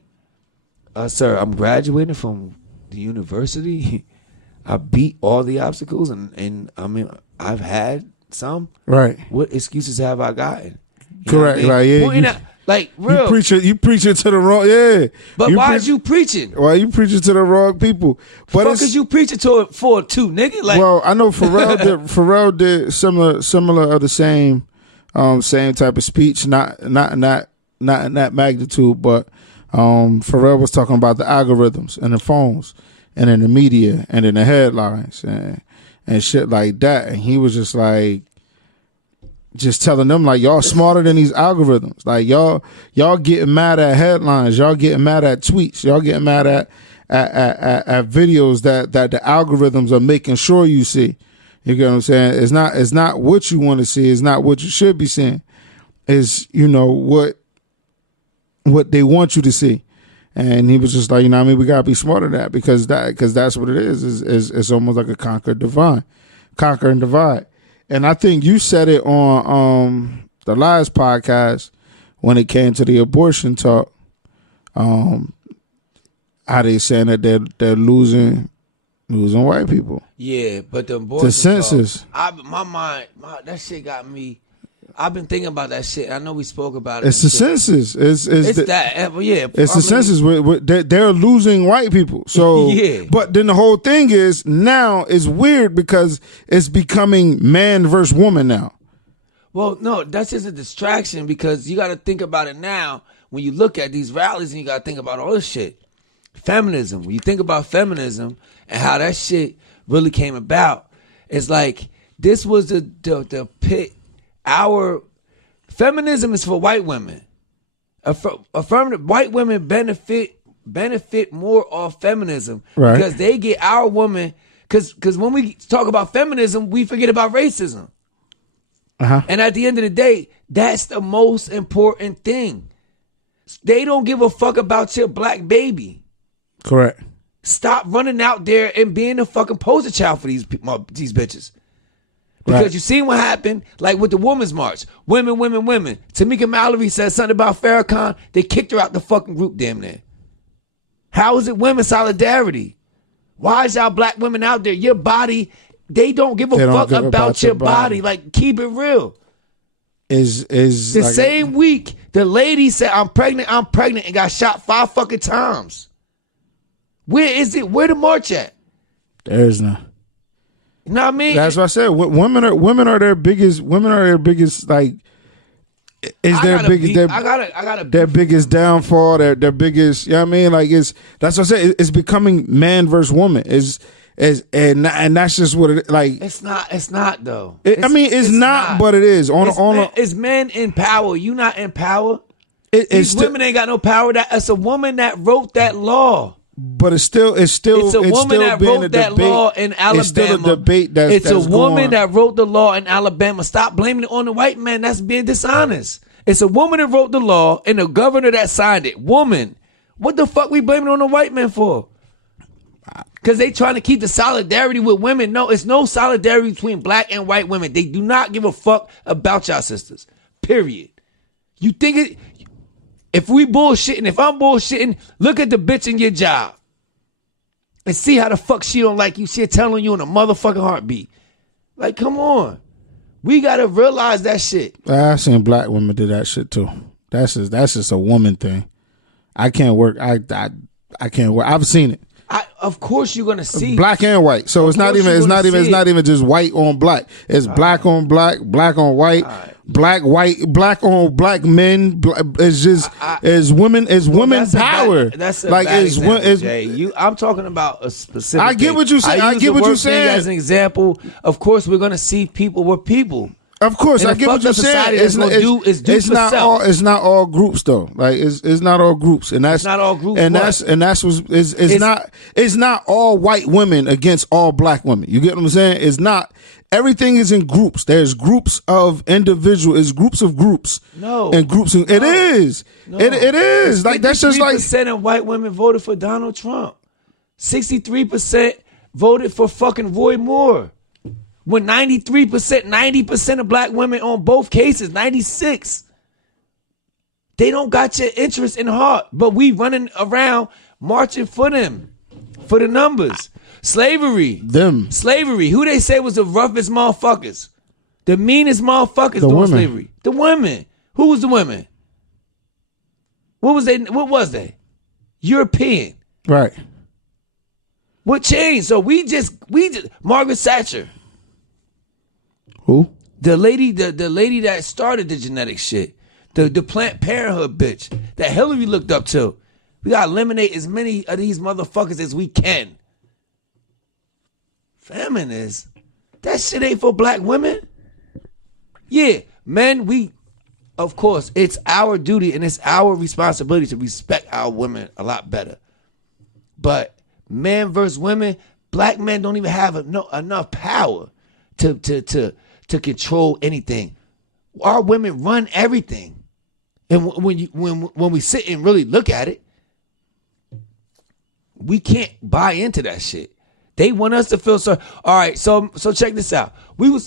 sir, I'm graduating from the university. I beat all the obstacles and I mean, I've had some. Right. What excuses have I gotten? You Correct. know what I mean? Right. Yeah. Pointing out, like, real. You preaching to the wrong. Yeah. But why is you preaching? Why you preaching to the wrong people? But fuck is you preaching for too, nigga? Like, well, I know Pharrell did similar of the same type of speech, not in that magnitude, but Pharrell was talking about the algorithms and the phones and in the media and in the headlines and shit like that, and he was just like, just telling them like, y'all smarter than these algorithms. Like y'all getting mad at headlines, y'all getting mad at tweets, y'all getting mad at videos that the algorithms are making sure you see. You get what I'm saying? It's not what you want to see, it's not what you should be seeing. It's, you know, what they want you to see. And he was just like, you know what I mean, we gotta be smarter than that because that's what it is. It's almost like a conquer and divide. And I think you said it on the last podcast when it came to the abortion talk. How they saying that they're losing white people. yeah, but the abortion The census. talk, my mind, that shit got me. I've been thinking about that shit. I know we spoke about it. It's the census. It's yeah. It's the census. They're losing white people. So, yeah. But then the whole thing is now it's weird because it's becoming man versus woman now. Well, no, that's just a distraction because you got to think about it now. When you look at these rallies and you got to think about all this shit. Feminism. When you think about feminism and how that shit really came about, it's like this was the pit. Our feminism is for white women. Affirmative white women benefit more off feminism, right? Because they get our woman. Because when we talk about feminism, we forget about racism. And at the end of the day, that's the most important thing. They don't give a fuck about your black baby. Correct. Stop running out there and being a fucking poster child for these bitches. Because right. You seen what happened, like with the Women's March. Women. Tamika Mallory said something about Farrakhan. They kicked her out the fucking group damn near. How is it women solidarity? Why is y'all black women out there? Your body, they don't give a fuck about your body. Like, keep it real. Is the like same week, the lady said, I'm pregnant, and got shot 5 fucking times. Where is it? Where the march at? There's none. You know what I mean? That's what I said. Women are their biggest. Women are their biggest. Like, is their biggest. Their biggest downfall. Their biggest. You know what I mean? Like, that's what I said. It's becoming man versus woman. And that's just what it like. It's not though. It's not, but it is. It's men in power. You not in power. These women ain't got no power. It's a woman that wrote that law. But it's a woman that wrote that law in Alabama. It's still a debate it's a woman that wrote the law in Alabama. Stop blaming it on the white man. That's being dishonest. It's a woman that wrote the law and the governor that signed it. Woman. What the fuck we blaming on the white man for? Because they trying to keep the solidarity with women. No, it's no solidarity between black and white women. They do not give a fuck about y'all sisters. Period. You think it... If we bullshitting, if I'm bullshitting, look at the bitch in your job and see how the fuck she don't like you. She telling you in a motherfucking heartbeat. Like, come on. We got to realize that shit. I seen black women do that shit too. That's just a woman thing. I can't work. I can't work. I've seen it. Of course you're gonna see black and white. So it's not even just white on black. It's black on black, black on white, black on black men. It's just women power. That's a like bad example, Jay. I'm talking about a specific. I get what you saying. I get what you're saying. As an example, of course we're gonna see people with people. Of course, I get what you're saying. It's not all groups though. Like it's not all groups, and that's not all groups. And it's not all white women against all black women. You get what I'm saying? It's not. Everything is in groups. There's groups of individuals. It's groups of groups. No, and groups. It is. No. It is. Like that's just like 50% of white women voted for Donald Trump. 63% voted for fucking Roy Moore. When 90% of black women on both cases, 96. They don't got your interest in heart, but we running around marching for them, for the numbers. Slavery. Slavery. Who they say was the roughest motherfuckers? The meanest motherfuckers doing slavery. The women. Who was the women? What was they? European. Right. What changed? So we just Margaret Thatcher. Who? The lady that started the genetic shit. The Planned Parenthood bitch that Hillary looked up to. We gotta eliminate as many of these motherfuckers as we can. Feminists? That shit ain't for black women. Yeah, men, of course, it's our duty and it's our responsibility to respect our women a lot better. But men versus women, black men don't even have enough power to control anything. Our women run everything. And when we sit and really look at it, we can't buy into that shit. They want us to feel sorry. All right, so check this out.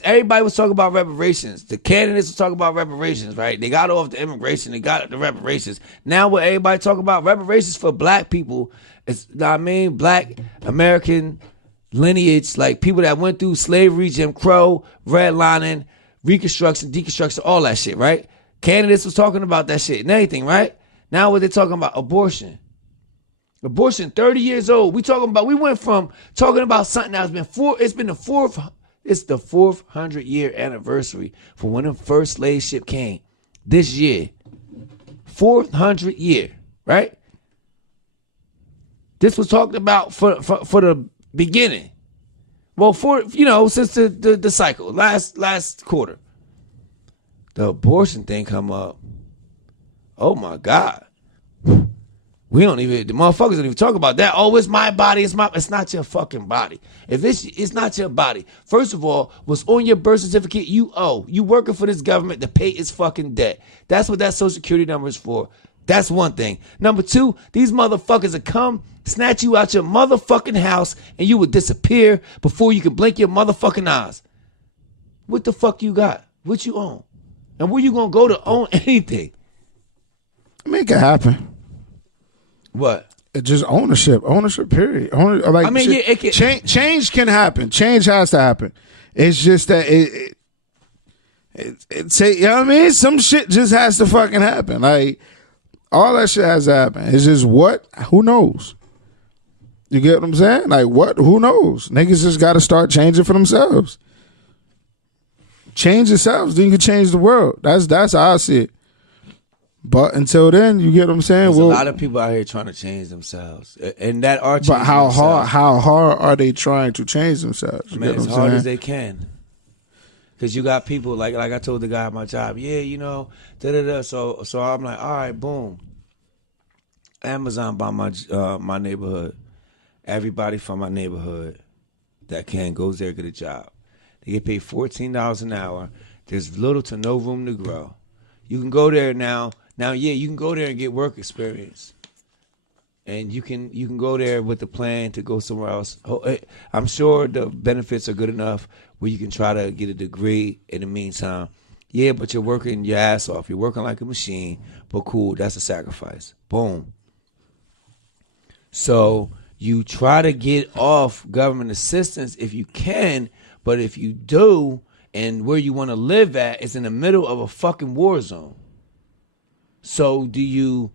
Everybody was talking about reparations. The candidates were talking about reparations, right? They got off the immigration. They got the reparations. Now what everybody talking about reparations for black people, black American lineage, like people that went through slavery, Jim Crow, redlining, reconstruction, deconstruction, all that shit, right? Candidates was talking about that shit and everything, right? Now what they talking about? Abortion. Abortion, 30 years old. We went from talking about something that's been it's the 400-year anniversary for when the first slave ship came this year. 400 year, right? This was talked about for the beginning. Well, since the cycle, last quarter. The abortion thing come up. Oh my God. The motherfuckers don't even talk about that. Oh, it's my body. It's not your fucking body. If it's not your body. First of all, what's on your birth certificate, you owe. You working for this government to pay its fucking debt. That's what that social security number is for. That's one thing. Number two, these motherfuckers will come, snatch you out your motherfucking house, and you will disappear before you can blink your motherfucking eyes. What the fuck you got? What you own? And where you gonna go to own anything? Make it happen. What? It's just ownership, period. It can change can happen. Change has to happen. It's just that you know what I mean? Some shit just has to fucking happen. Like all that shit has to happen. It's just what? Who knows? You get what I'm saying? Like what? Who knows? Niggas just got to start changing for themselves. Change yourselves, then you can change the world. That's how I see it. But until then, you get what I'm saying? There's a lot of people out here trying to change themselves, and that are changing But how themselves. hard are they trying to change themselves? You as hard as they can. Because you got people like I told the guy at my job, So I'm like, all right, boom. Amazon by my neighborhood. Everybody from my neighborhood that can goes there, get a job. They get paid $14 an hour. There's little to no room to grow. You can go there now. You can go there and get work experience. And you can go there with the plan to go somewhere else. I'm sure the benefits are good enough where you can try to get a degree in the meantime. Yeah, but you're working your ass off. You're working like a machine, but cool, that's a sacrifice. Boom. So you try to get off government assistance if you can, but if you do, and where you want to live at is in the middle of a fucking war zone. So what do you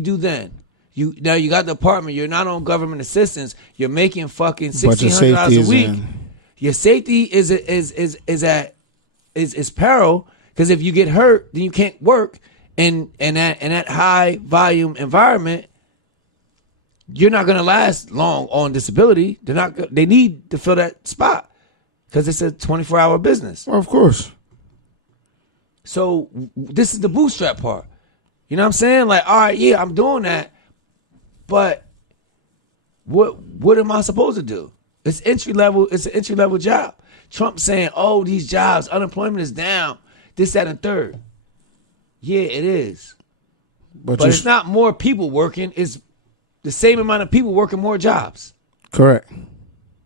do then? You got the apartment, you're not on government assistance, you're making fucking $1,600 a week. Your safety is peril, because if you get hurt, then you can't work. And that high volume environment, you're not gonna last long on disability. They need to fill that spot. Because it's a 24-hour business. Well, of course. So this is the bootstrap part. You know what I'm saying? Like, all right, yeah, I'm doing that. But what am I supposed to do? It's entry level. It's an entry level job. Trump saying, oh, these jobs, unemployment is down. This, that, and third. Yeah, it is. But it's not more people working. It's the same amount of people working more jobs. Correct.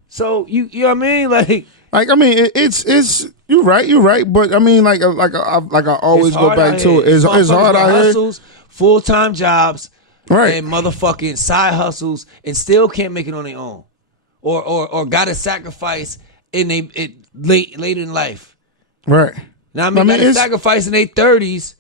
So you know what I mean? Like I mean, it's you're right. But I mean, like I always go back to it. It's hard out here. Hustles, full-time jobs, right, and motherfucking side hustles, and still can't make it on their own, or got to sacrifice late in life. Right. Now I mean got to sacrifice in their 30s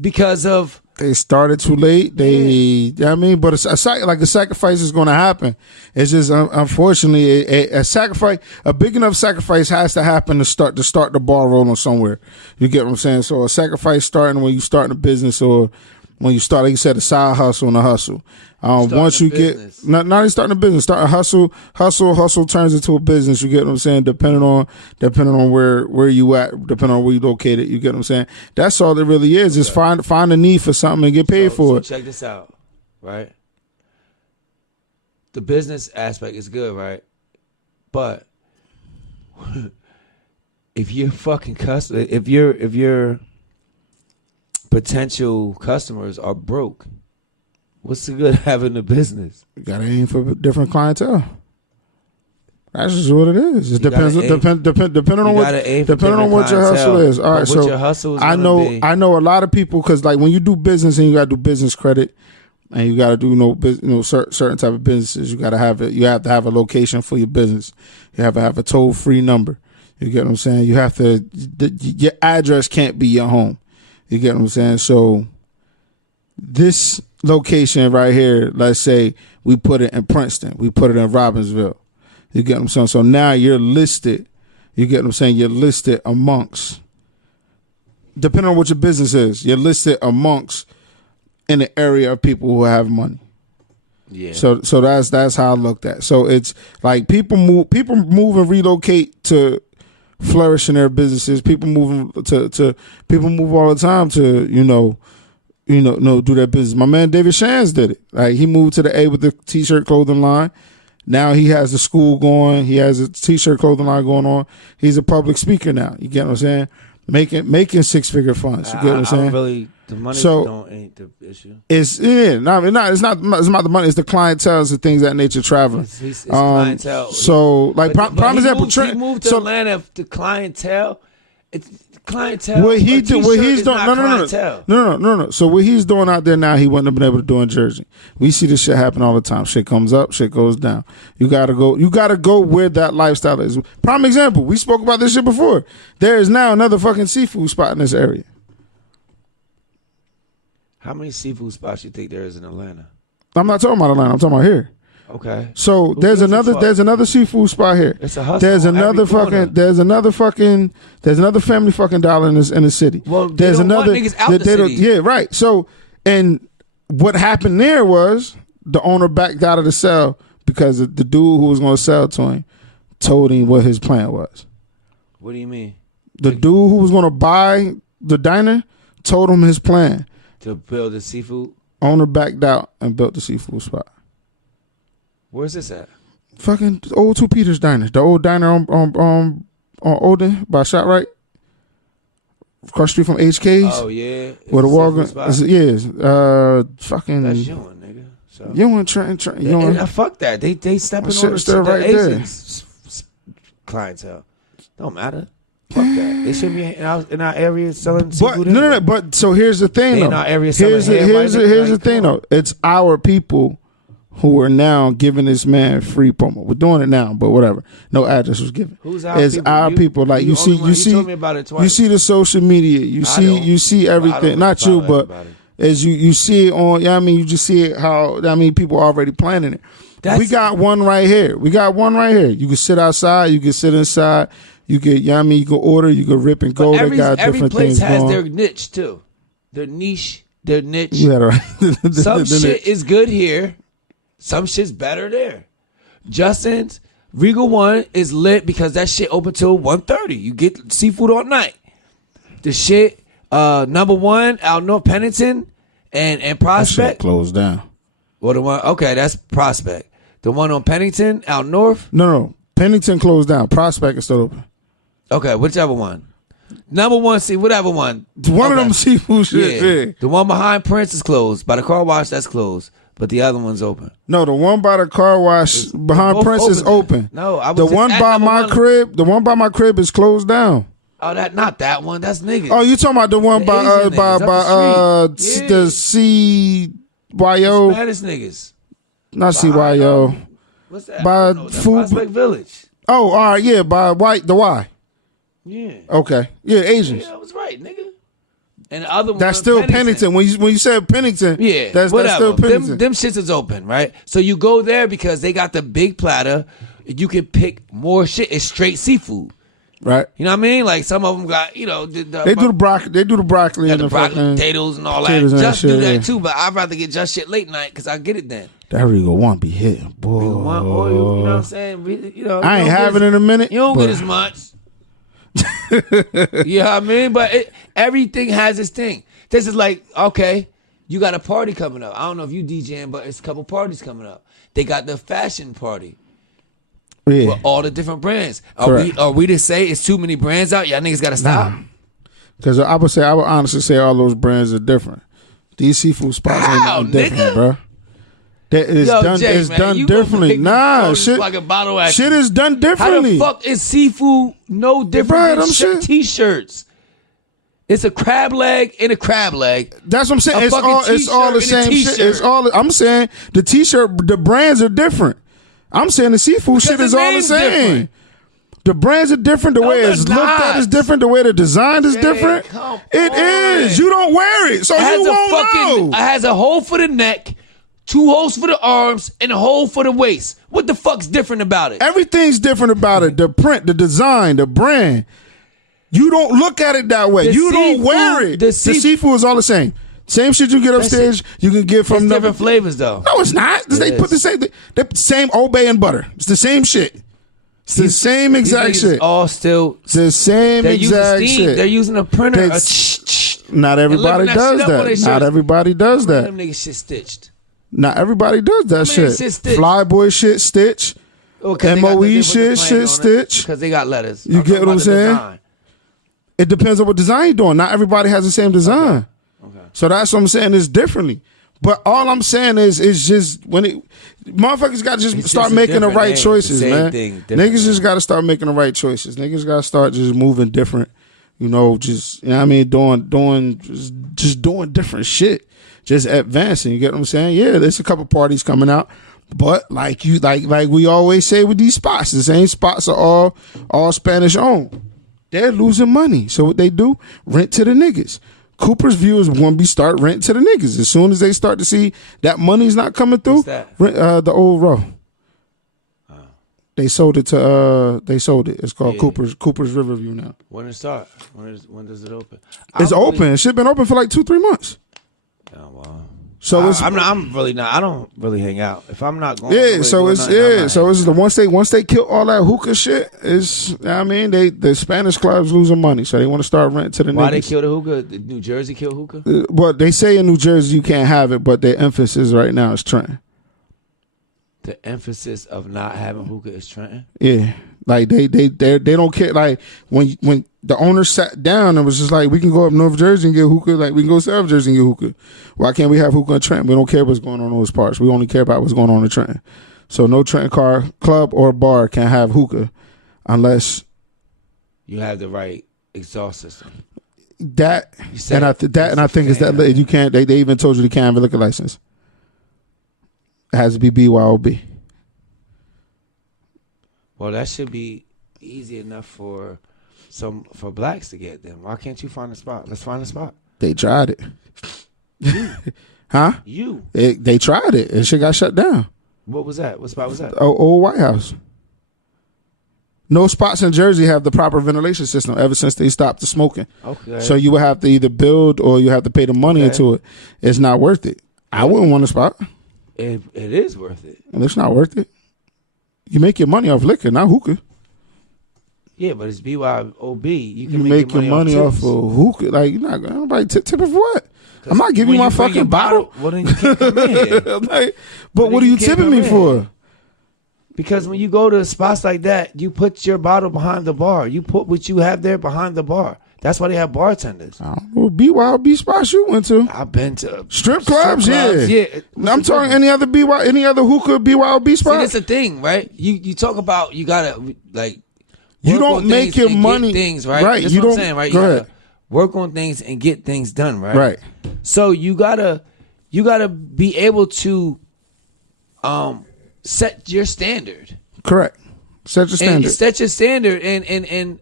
because of. They started too late. But the sacrifice is going to happen. It's just unfortunately a sacrifice, a big enough sacrifice has to happen to start the ball rolling somewhere. You get what I'm saying? So a sacrifice starting when you start a business or when you start, like you said, a side hustle and a hustle. Once you get not only starting a business, start a hustle turns into a business. You get what I'm saying? Depending on where you at, depending on where you located. You get what I'm saying? That's all it really is. Just find a need for something and get paid for it. Check this out, right? The business aspect is good, right? But if you're fucking if your potential customers are broke, what's the good of having a business? You gotta aim for different clientele. That's just what it is. It depends. Depending on what your hustle is. All right, so your hustle is I know a lot of people because like when you do business and you gotta do business credit and you gotta do certain type of businesses, you gotta have it. You have to have a location for your business. You have to have a toll-free number. You get what I'm saying? You have to. Your address can't be your home. You get what I'm saying? So this location right here, let's say we put it in Princeton, we put it in Robbinsville. You get what I'm saying? So now you're listed. You get what I'm saying? You're listed amongst, depending on what your business is, you're listed amongst in the area of people who have money. Yeah. So that's how I looked at. So it's like people move and relocate to flourish in their businesses. People move all the time to do their business. My man David Shands did it. Like he moved to the A with the t-shirt clothing line. Now he has the school going. He has a t-shirt clothing line going on. He's a public speaker now. You get what I'm saying? Making 6-figure funds. You get what I'm saying? The money ain't the issue. It's not the money. It's the clientele. It's the things that nature traveling. It's clientele. So like prime example, he moved to Atlanta to clientele. It's clientele. What he's doing? No. So what he's doing out there now, he wouldn't have been able to do in Jersey. We see this shit happen all the time. Shit comes up, shit goes down. You gotta go where that lifestyle is. Prime example. We spoke about this shit before. There is now another fucking seafood spot in this area. How many seafood spots you think there is in Atlanta? I'm not talking about Atlanta. I'm talking about here. Okay. So there's another seafood spot here. It's a hustle. There's another Family fucking Dollar in the city. Well, there's want niggas out the city. Yeah, right. So and what happened there was the owner backed out of the sale because the dude who was going to sell to him told him what his plan was. What do you mean? The dude who was going to buy the diner told him his plan. To build the seafood? Owner backed out and built the seafood spot. Where's this at? Fucking old Two Peters Diner. The old diner on Olden by ShopRite. Across the street from HK's. Oh, yeah. Where the Walgreens. Yeah. Fucking. That's Ewing, nigga. So. Ewing, Trenton. Ewing. Fuck that. They stepping on the right Asian clientele. Don't matter. Fuck that. They should be in our area selling seafood. No. But so here's the thing, though. In our area here's the thing, though. It's our people who are now giving this man free promo. We're doing it now, but whatever. No address was given. Who's our it's people? Our people. Like you see, told me about it twice. You see the social media. You see everything. Not you, but as you see it on. Yeah, I mean, you just see it how. I mean, people are already planning it. We got one right here. You can sit outside. You can sit inside. You can. Yeah, I mean, you can order. You can rip and go. They got different things going. Every place has their niche too. Their niche. Their niche. Yeah, right. Some shit is good here. Some shit's better there. Justin's Regal 1 is lit because that shit open till 1:30. You get seafood all night. The shit, number 1 out North Pennington and Prospect. That shit closed down. Well, the one, okay, that's Prospect. The one on Pennington out north? No. Pennington closed down. Prospect is still open. Okay, whichever one. Number 1, see, whatever one. One of them seafood shit. Yeah. The one behind Prince is closed. By the car wash, that's closed. but the other one's open. No, the one by the car wash behind Prince is open. No, I was the one by my crib. The one by my crib is closed down. Oh, not that one. That's niggas. Oh, you talking about the one by the CYO? Spanish niggas. Not CYO. What's that? By Food Prospect Village. Oh, all right, yeah, by the Y. Yeah. Okay. Yeah, Asians. Yeah, I was right, nigga. And the other one, that's still Pennington. When you said Pennington, yeah, that's still Pennington. Them shits is open, right? So you go there because they got the big platter. You can pick more shit. It's straight seafood, right? You know what I mean? Like some of them got, they do the broccoli. They do the broccoli and the broccoli, potatoes and all that. Just do that too, but I'd rather get just shit late night because I get it then. That Rigo one be hitting, boy. Rigo one oil, you know what I'm saying? I ain't having it in a minute. You don't get as much. You know what I mean? But everything has its thing. This is like, okay, you got a party coming up. I don't know if you DJing, but it's a couple parties coming up. They got the fashion party. Yeah. With all the different brands. Are we to say it's too many brands out? Y'all niggas got to stop. Because I would honestly say all those brands are different. These seafood spots ain't different, bro. It's done differently. Nah, shit. Like a bottle action. Shit is done differently. How the fuck is seafood no different than t-shirts? It's a crab leg and a crab leg. That's what I'm saying. It's all the same shit. It's all. I'm saying the t-shirt, the brands are different. I'm saying the seafood shit is all the same. Different. The brands are different. The way it's looked at is different. The way the design is different. It is. You don't wear it, so you won't know. It has a hole for the neck, 2 holes for the arms, and a hole for the waist. What the fuck's different about it? Everything's different about it. The print, the design, the brand. You don't look at it that way. You don't wear it. The seafood is all the same. Same shit you get upstairs, you can get from different flavors though. No, it's not. They put the same Old Bay and butter. It's the same shit. It's the same exact shit. All still it's the same exact shit. They're using a printer. Not everybody does that. Not everybody does that. Them niggas shit stitched. Not everybody does that shit. Flyboy shit stitch. MOE shit stitch. Because they got letters. You get what I'm saying? It depends on what design you're doing. Not everybody has the same design. Okay. So that's what I'm saying is differently. But all I'm saying is just motherfuckers got to just start making the right choices, man. Niggas just got to start making the right choices. Niggas got to start just moving different, just, you know what I mean, doing different shit. Just advancing, you get what I'm saying? Yeah, there's a couple parties coming out. But like we always say with these spots, the same spots are all Spanish owned. They're losing money. So what they do, rent to the niggas. Cooper's viewers want to start renting to the niggas. As soon as they start to see that money's not coming through, the old row. They sold it to It's called Cooper's Riverview now. When it start? When does it open? It's open. It should been open for like 2-3 months. Oh wow. So I'm really not. I don't really hang out if I'm not going. Yeah, so it's the once they kill all that hookah shit the Spanish clubs losing money, so they want to start renting to the niggas. Why they kill the hookah? Did New Jersey kill hookah? Well, they say in New Jersey you can't have it, but their emphasis right now is Trenton. The emphasis of not having hookah is Trenton. Yeah, like they don't care. Like when the owner sat down and was just like, we can go up North Jersey and get hookah. Like we can go South Jersey and get hookah. Why can't we have hookah in Trenton? We don't care what's going on in those parts. We only care about what's going on in Trenton. So no Trenton car club or bar can have hookah unless you have the right exhaust system. I think is that you can't. They even told you they can't have a liquor license. It has to be BYOB. Well, that should be easy enough for blacks to get them. Why can't you find a spot? Let's find a spot. They tried it. You. Huh? You. They tried it. And shit got shut down. What was that? What spot was that? Old White House. No spots in Jersey have the proper ventilation system ever since they stopped the smoking. Okay. So you would have to either build or you have to pay the money into it. It's not worth it. I wouldn't want a spot. It is worth it. It's not worth it. You make your money off liquor, not hookah. Yeah, but it's BYOB. You can make your money off of hookah. Like, you're not going to tip it for what? I'm not giving you my fucking bottle. Well, then you can't come in here. But what are you tipping me for? Because when you go to spots like that, you put your bottle behind the bar. You put what you have there behind the bar. That's why they have bartenders. I don't know what BYOB spots you went to. I've been to strip clubs. Yeah. I'm talking any other hookah BYOB spot. See, that's the thing, right? You talk about you gotta like. You don't make your money things right. Right. That's you what don't. I'm saying, right? Go You ahead. Work on things and get things done, right? Right. So you gotta be able to set your standard. Correct. Set your standard. And set your standard and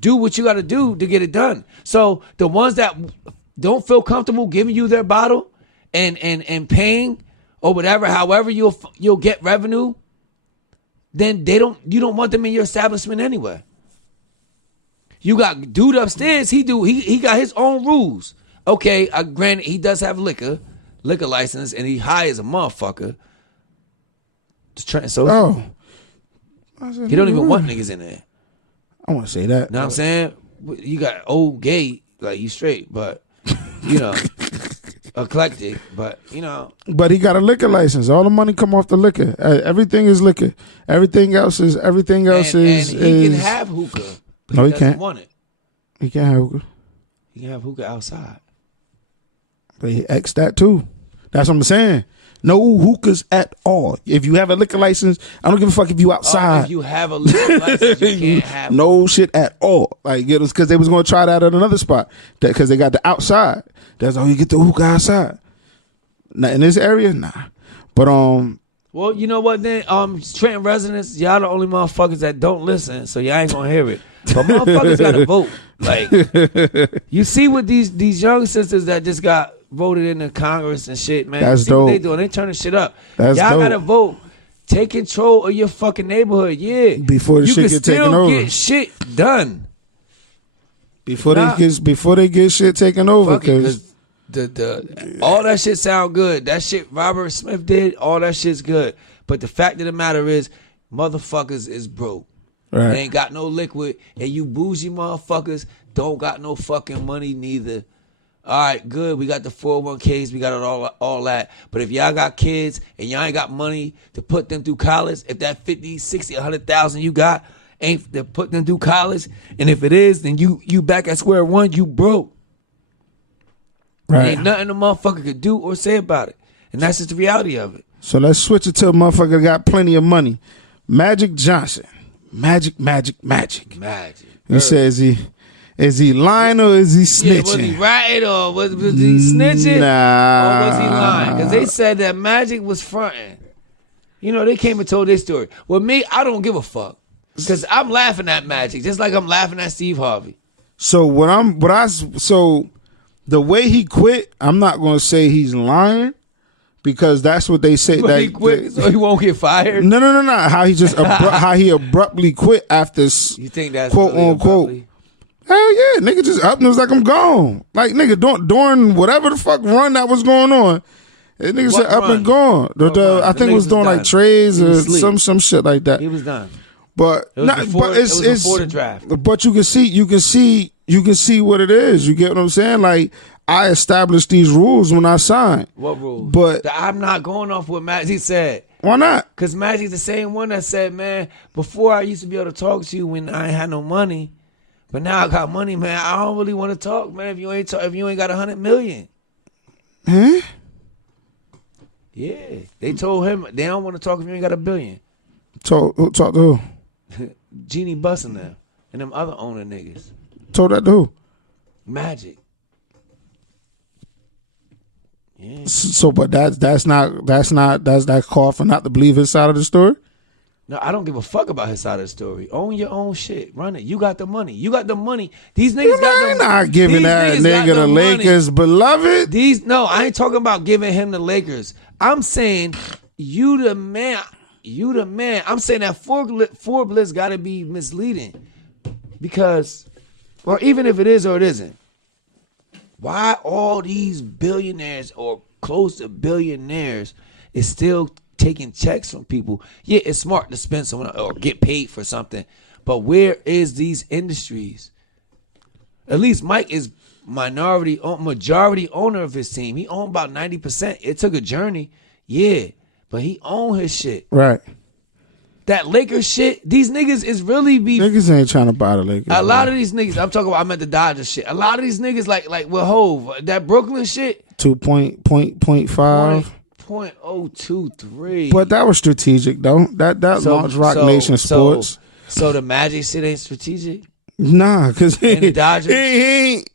do what you got to do to get it done. So the ones that don't feel comfortable giving you their bottle and paying or whatever, however you'll get revenue, then you don't want them in your establishment anyway. You got dude upstairs. He got his own rules. Okay, granted he does have liquor license and he high as a motherfucker. So he don't even want niggas in there. I want to say that. Know what I'm saying? You got old gay, like you straight, but you know, eclectic, but you know. But he got a liquor license. All the money come off the liquor. Everything is liquor. Everything else is. And he can have hookah. But no, he can't. Want it. He can't have hookah. He can have hookah outside. But he X that too. That's what I'm saying. No hookahs at all. If you have a liquor license, I don't give a fuck if you outside. If you have a liquor license, you can't have no shit at all. Like it was because they was going to try that at another spot because they got the outside. That's how you get the hookah outside. Now, in this area, nah. But well, you know what then? Trenton residents, y'all the only motherfuckers that don't listen, so y'all ain't gonna hear it. But motherfuckers gotta vote. Like you see what these young sisters that just got voted into Congress and shit, man. That's see dope. What they doing? They turning shit up. That's y'all dope. gotta vote. Take control of your fucking neighborhood. Yeah. Before the shit get taken over. You can still get shit done. Before they get shit taken over, because all that shit sound good. That shit Robert Smith did, all that shit's good. But the fact of the matter is, motherfuckers is broke. Right. They ain't got no liquid, and you bougie motherfuckers don't got no fucking money neither. All right, good. We got the 401ks. We got it all that. But if y'all got kids and y'all ain't got money to put them through college, if that 50, 60, 100,000 you got ain't to put them through college, and if it is, then you back at square one. You broke. Right. Ain't nothing a motherfucker could do or say about it, and that's just the reality of it. So let's switch it to a motherfucker that got plenty of money. Magic Johnson. Magic. He says is he lying or is he snitching? Yeah, was he right or was he snitching? Nah. Or was he lying? Because they said that Magic was fronting. You know, they came and told their story. Well, me, I don't give a fuck. Because I'm laughing at Magic, just like I'm laughing at Steve Harvey. So the way he quit, I'm not going to say he's lying. Because that's what they say. That he quit, so he won't get fired. No. How he just how he abruptly quit after. You think that's quote really unquote? Abruptly? Hell yeah, nigga just up and was like I'm gone. Like nigga during whatever the fuck run that was going on, that nigga said up and gone. I think it was doing like trades or some shit like that. He was done. But it was before the draft. But you can see what it is. You get what I'm saying? Like. I established these rules when I signed. What rules? But I'm not going off what Magic said. Why not? Because Magic's the same one that said, man, before I used to be able to talk to you when I ain't had no money, but now I got money, man. I don't really want to talk, man. If you ain't got $100 million. Huh? Yeah, they told him they don't want to talk if you ain't got $1 billion. Talk to who? Genie busting them and them other owner niggas. Told that to who? Magic. Yeah. So, but that's that call for not to believe his side of the story. No, I don't give a fuck about his side of the story. Own your own shit. Run it. You got the money. These niggas got the money. Not giving that nigga the Lakers, beloved. I ain't talking about giving him the Lakers. I'm saying you the man. I'm saying that Forbes got to be misleading because, or even if it is or it isn't. Why all these billionaires or close to billionaires is still taking checks from people? Yeah, it's smart to spend someone or get paid for something, but where is these industries? At least Mike is majority owner of his team. He owned about 90%. It took a journey, yeah, but he owned his shit. Right. that Lakers shit, these niggas is really be. Niggas ain't trying to buy the Lakers. A lot of these niggas, I'm talking about, I meant the Dodgers shit. A lot of these niggas, like with Hove, that Brooklyn shit. 2.5. 0.023. But that was strategic though. That launched Rock Nation Sports. So the Magic shit ain't strategic? Nah, cause the Dodgers? he ain't.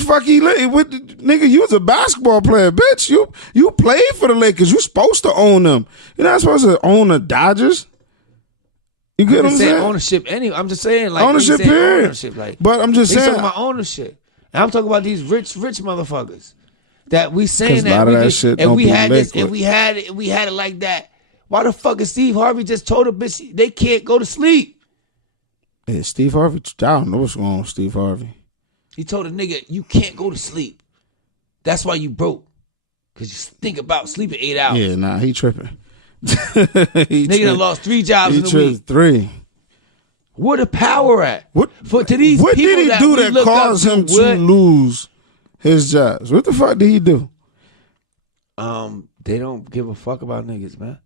Fuck, nigga, you was a basketball player, bitch. You played for the Lakers. You supposed to own them. You're not supposed to own the Dodgers. You get what I'm saying? Ownership. Anyway, I'm just saying, like ownership. Period. Ownership, like, but I'm just saying, talking about ownership. And I'm talking about these rich motherfuckers that we saying that we that shit and we had this and we had it like that. Why the fuck is Steve Harvey just told a bitch they can't go to sleep? Yeah, Steve Harvey. I don't know what's going on with Steve Harvey. He told a nigga, you can't go to sleep. That's why you broke. Because you think about sleeping 8 hours. Yeah, nah, he tripping. Nigga done lost 3 jobs in a week. 3. Where the power at? What did he do that caused him to lose his jobs? What the fuck did he do? They don't give a fuck about niggas, man.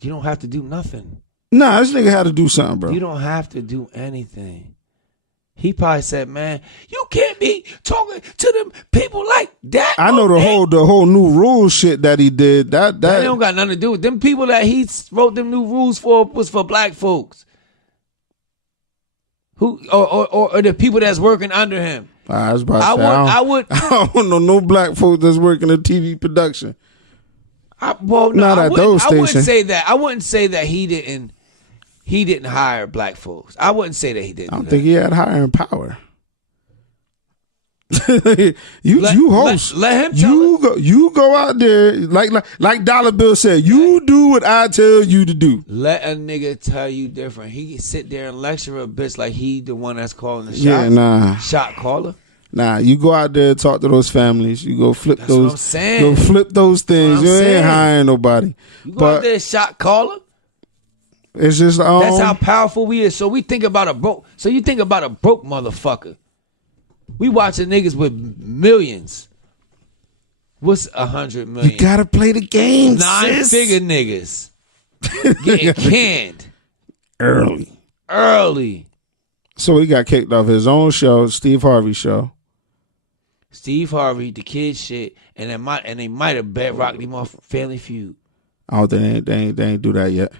You don't have to do nothing. Nah, this nigga had to do something, bro. You don't have to do anything. He probably said, man, you can't be talking to them people like that. I know the whole new rule shit that he did. That don't got nothing to do with them people that he wrote them new rules for was for black folks. Who or the people that's working under him. I was about to say, I don't know no black folks that's working in TV production. Not at those stations. I wouldn't say that. I wouldn't say that he didn't hire black folks. I wouldn't say that he didn't. I don't think he had hiring power. you host. Let him. You go out there like Dollar Bill said. You do what I tell you to do. Let a nigga tell you different. He can sit there and lecture a bitch like he the one that's calling the shots. Yeah, nah. Shot caller. Nah, you go out there and talk to those families. You go flip That's what I'm saying. Go flip those things. You ain't hiring nobody. You go out there and shot caller. It's just that's how powerful we is. So we think about a broke. So you think about a broke motherfucker. We watching niggas with millions. What's 100 million? You gotta play the game. 9-figure niggas getting canned early. So he got kicked off his own show, Steve Harvey show. Steve Harvey, the kid shit, and they might have bedrocked him off Family Feud. I don't think they ain't do that yet.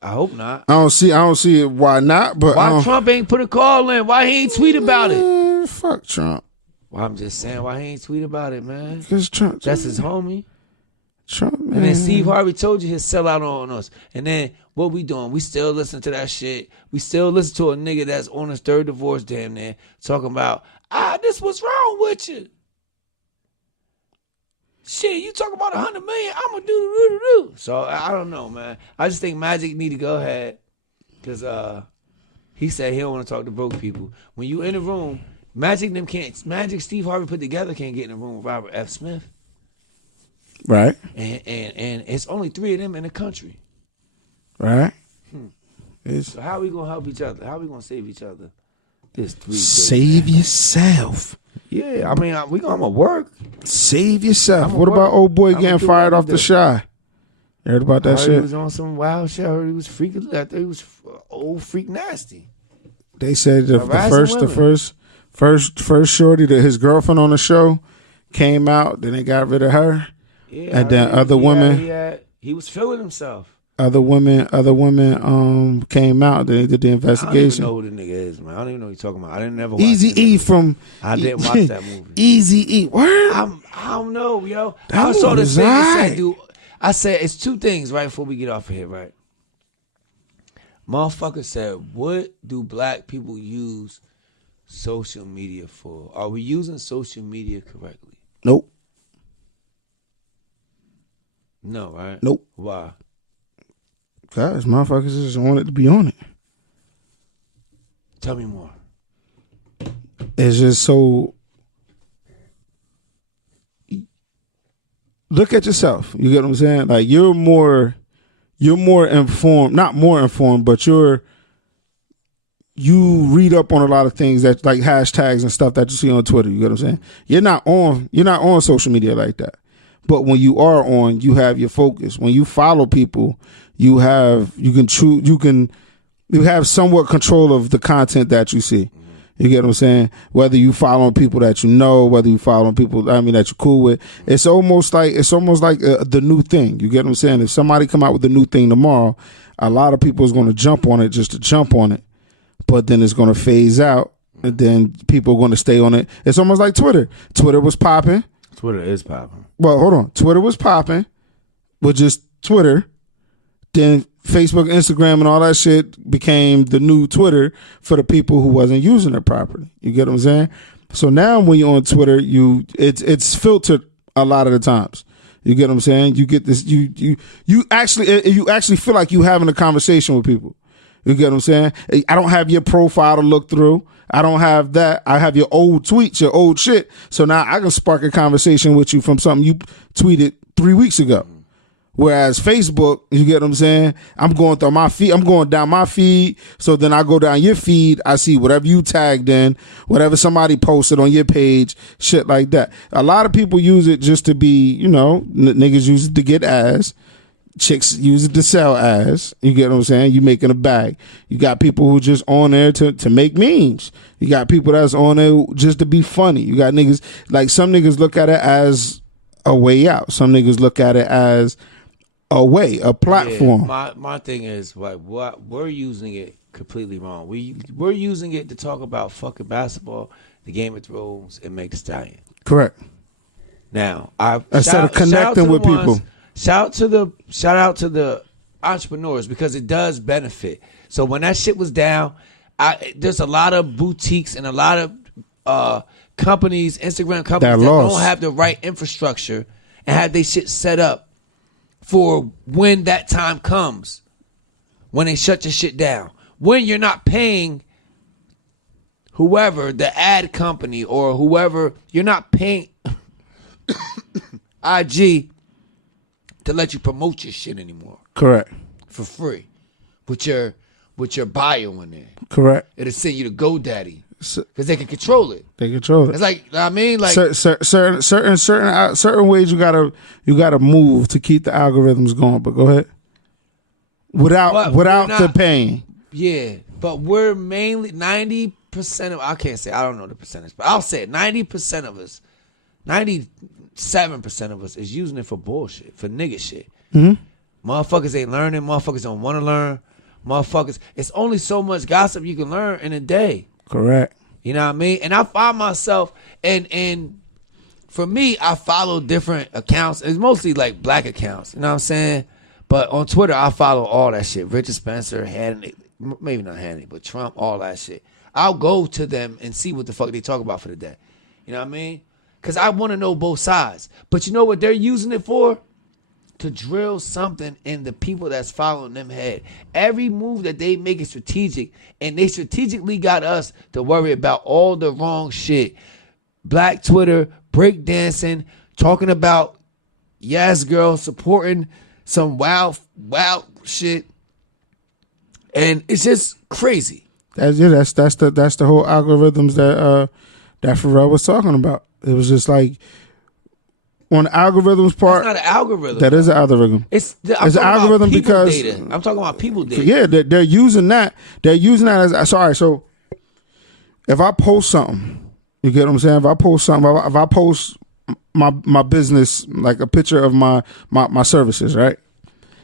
I hope not. I don't see it. Why not? But why Trump ain't put a call in? Why he ain't tweet about it? Fuck Trump. Well, I'm just saying, why he ain't tweet about it, man? Because Trump. That's his homie. Trump, man. And then Steve Harvey told you he'll sell out on us. And then what we doing? We still listen to that shit. We still listen to a nigga that's on his 3rd divorce damn near talking about, this what's wrong with you. Shit, you talk about 100 million, I'm gonna do. So I don't know, man. I just think Magic need to go ahead. Cause he said he don't want to talk to broke people. When you in the room, Magic Steve Harvey put together can't get in the room with Robert F. Smith. Right. And it's only 3 of them in the country. Right. So how we gonna help each other? How we gonna save each other? This 3 save yourself. Yeah, I mean, I'm gonna work. Save yourself. What about old boy getting fired off the Shy? You heard about that shit? He was on some wild shit. I heard he was freaking. I thought he was old freak nasty. They said the first shorty that his girlfriend on the show came out. Then they got rid of her. Yeah, and then other women. He was feeling himself. Other women came out. They did the investigation. I don't even know who the nigga is, man. I don't even know what you're talking about. I didn't never watch Easy-E from... I didn't watch that movie. Easy-E. Word? I don't know, yo. That I saw this thing right. that said, dude, I said, it's 2 things, right, before we get off of here, right? Motherfucker said, what do black people use social media for? Are we using social media correctly? Nope. No, right? Nope. Why? Guys, motherfuckers just want it to be on it. Tell me more. It's just so... Look at yourself. You get what I'm saying? Like, you're more informed, not more informed, but you read up on a lot of things that like hashtags and stuff that you see on Twitter. You get what I'm saying? You're not on social media like that. But when you are on, you have your focus. When you follow people, you have somewhat control of the content that you see. You get what I'm saying? Whether you following people that you know, whether you following people that you're cool with, it's almost like the new thing. You get what I'm saying? If somebody come out with a new thing tomorrow, a lot of people is going to jump on it just to jump on it, but then it's going to phase out, and then people are going to stay on it. It's almost like Twitter. Twitter was popping. Twitter is popping. Well, hold on. Twitter was popping with just Twitter. Then Facebook, Instagram, and all that shit became the new Twitter for the people who wasn't using it properly. You get what I'm saying? So now when you're on Twitter, it's filtered a lot of the times. You get what I'm saying? You get this. You actually feel like you having a conversation with people. You get what I'm saying? I don't have your profile to look through. I don't have that. I have your old tweets, your old shit. So now I can spark a conversation with you from something you tweeted 3 weeks ago. Whereas Facebook, you get what I'm saying? I'm going through my feed. I'm going down my feed. So then I go down your feed. I see whatever you tagged in, whatever somebody posted on your page, shit like that. A lot of people use it just to be, niggas use it to get ass. Chicks use it to sell ass. You get what I'm saying? You making a bag. You got people who just on there to make memes. You got people that's on there just to be funny. You got niggas, like some niggas look at it as a way out. Some niggas look at it as a platform. Yeah, my thing is, like, we're using it completely wrong. We're using it to talk about fucking basketball, the Game of Thrones, and Meg Thee Stallion. Correct. Now, instead of connecting with people. Shout out to the entrepreneurs, because it does benefit. So when that shit was down, there's a lot of boutiques and a lot of companies, Instagram companies that don't have the right infrastructure and have their shit set up for when that time comes, when they shut your shit down, when you're not paying whoever, the ad company or whoever, you're not paying IG to let you promote your shit anymore. Correct. For free. With your bio in there. Correct. It'll send you to GoDaddy. Because they can control it. They control it. It's like, I mean, like certain ways you gotta move to keep the algorithms going. But go ahead. Without the pain. Yeah, but we're mainly 90% of. I can't say, I don't know the percentage, but I'll say it. 90% of us, 97% of us is using it for bullshit, for nigga shit. Mm-hmm. Motherfuckers ain't learning. Motherfuckers don't want to learn. Motherfuckers, it's only so much gossip you can learn in a day. Correct. You know what I mean? And I find myself, and for me, I follow different accounts. It's mostly like black accounts. You know what I'm saying? But on Twitter, I follow all that shit. Richard Spencer, Hannity, maybe not Hannity, but Trump, all that shit. I'll go to them and see what the fuck they talk about for the day. You know what I mean? Because I want to know both sides. But you know what they're using it for? To drill something in the people that's following them head. Every move that they make is strategic, and they strategically got us to worry about all the wrong shit. Black Twitter, breakdancing, talking about Yes Girl, supporting some wild shit, and it's just crazy. That's the whole algorithms that Pharrell was talking about. It was just like, on the algorithms part, that's not an algorithm. That is an algorithm. It's an algorithm because data. I'm talking about people data. Yeah, they're using that. They're using that as sorry. So if I post something, you get what I'm saying? If I post something, if I post my business, like a picture of my services, right?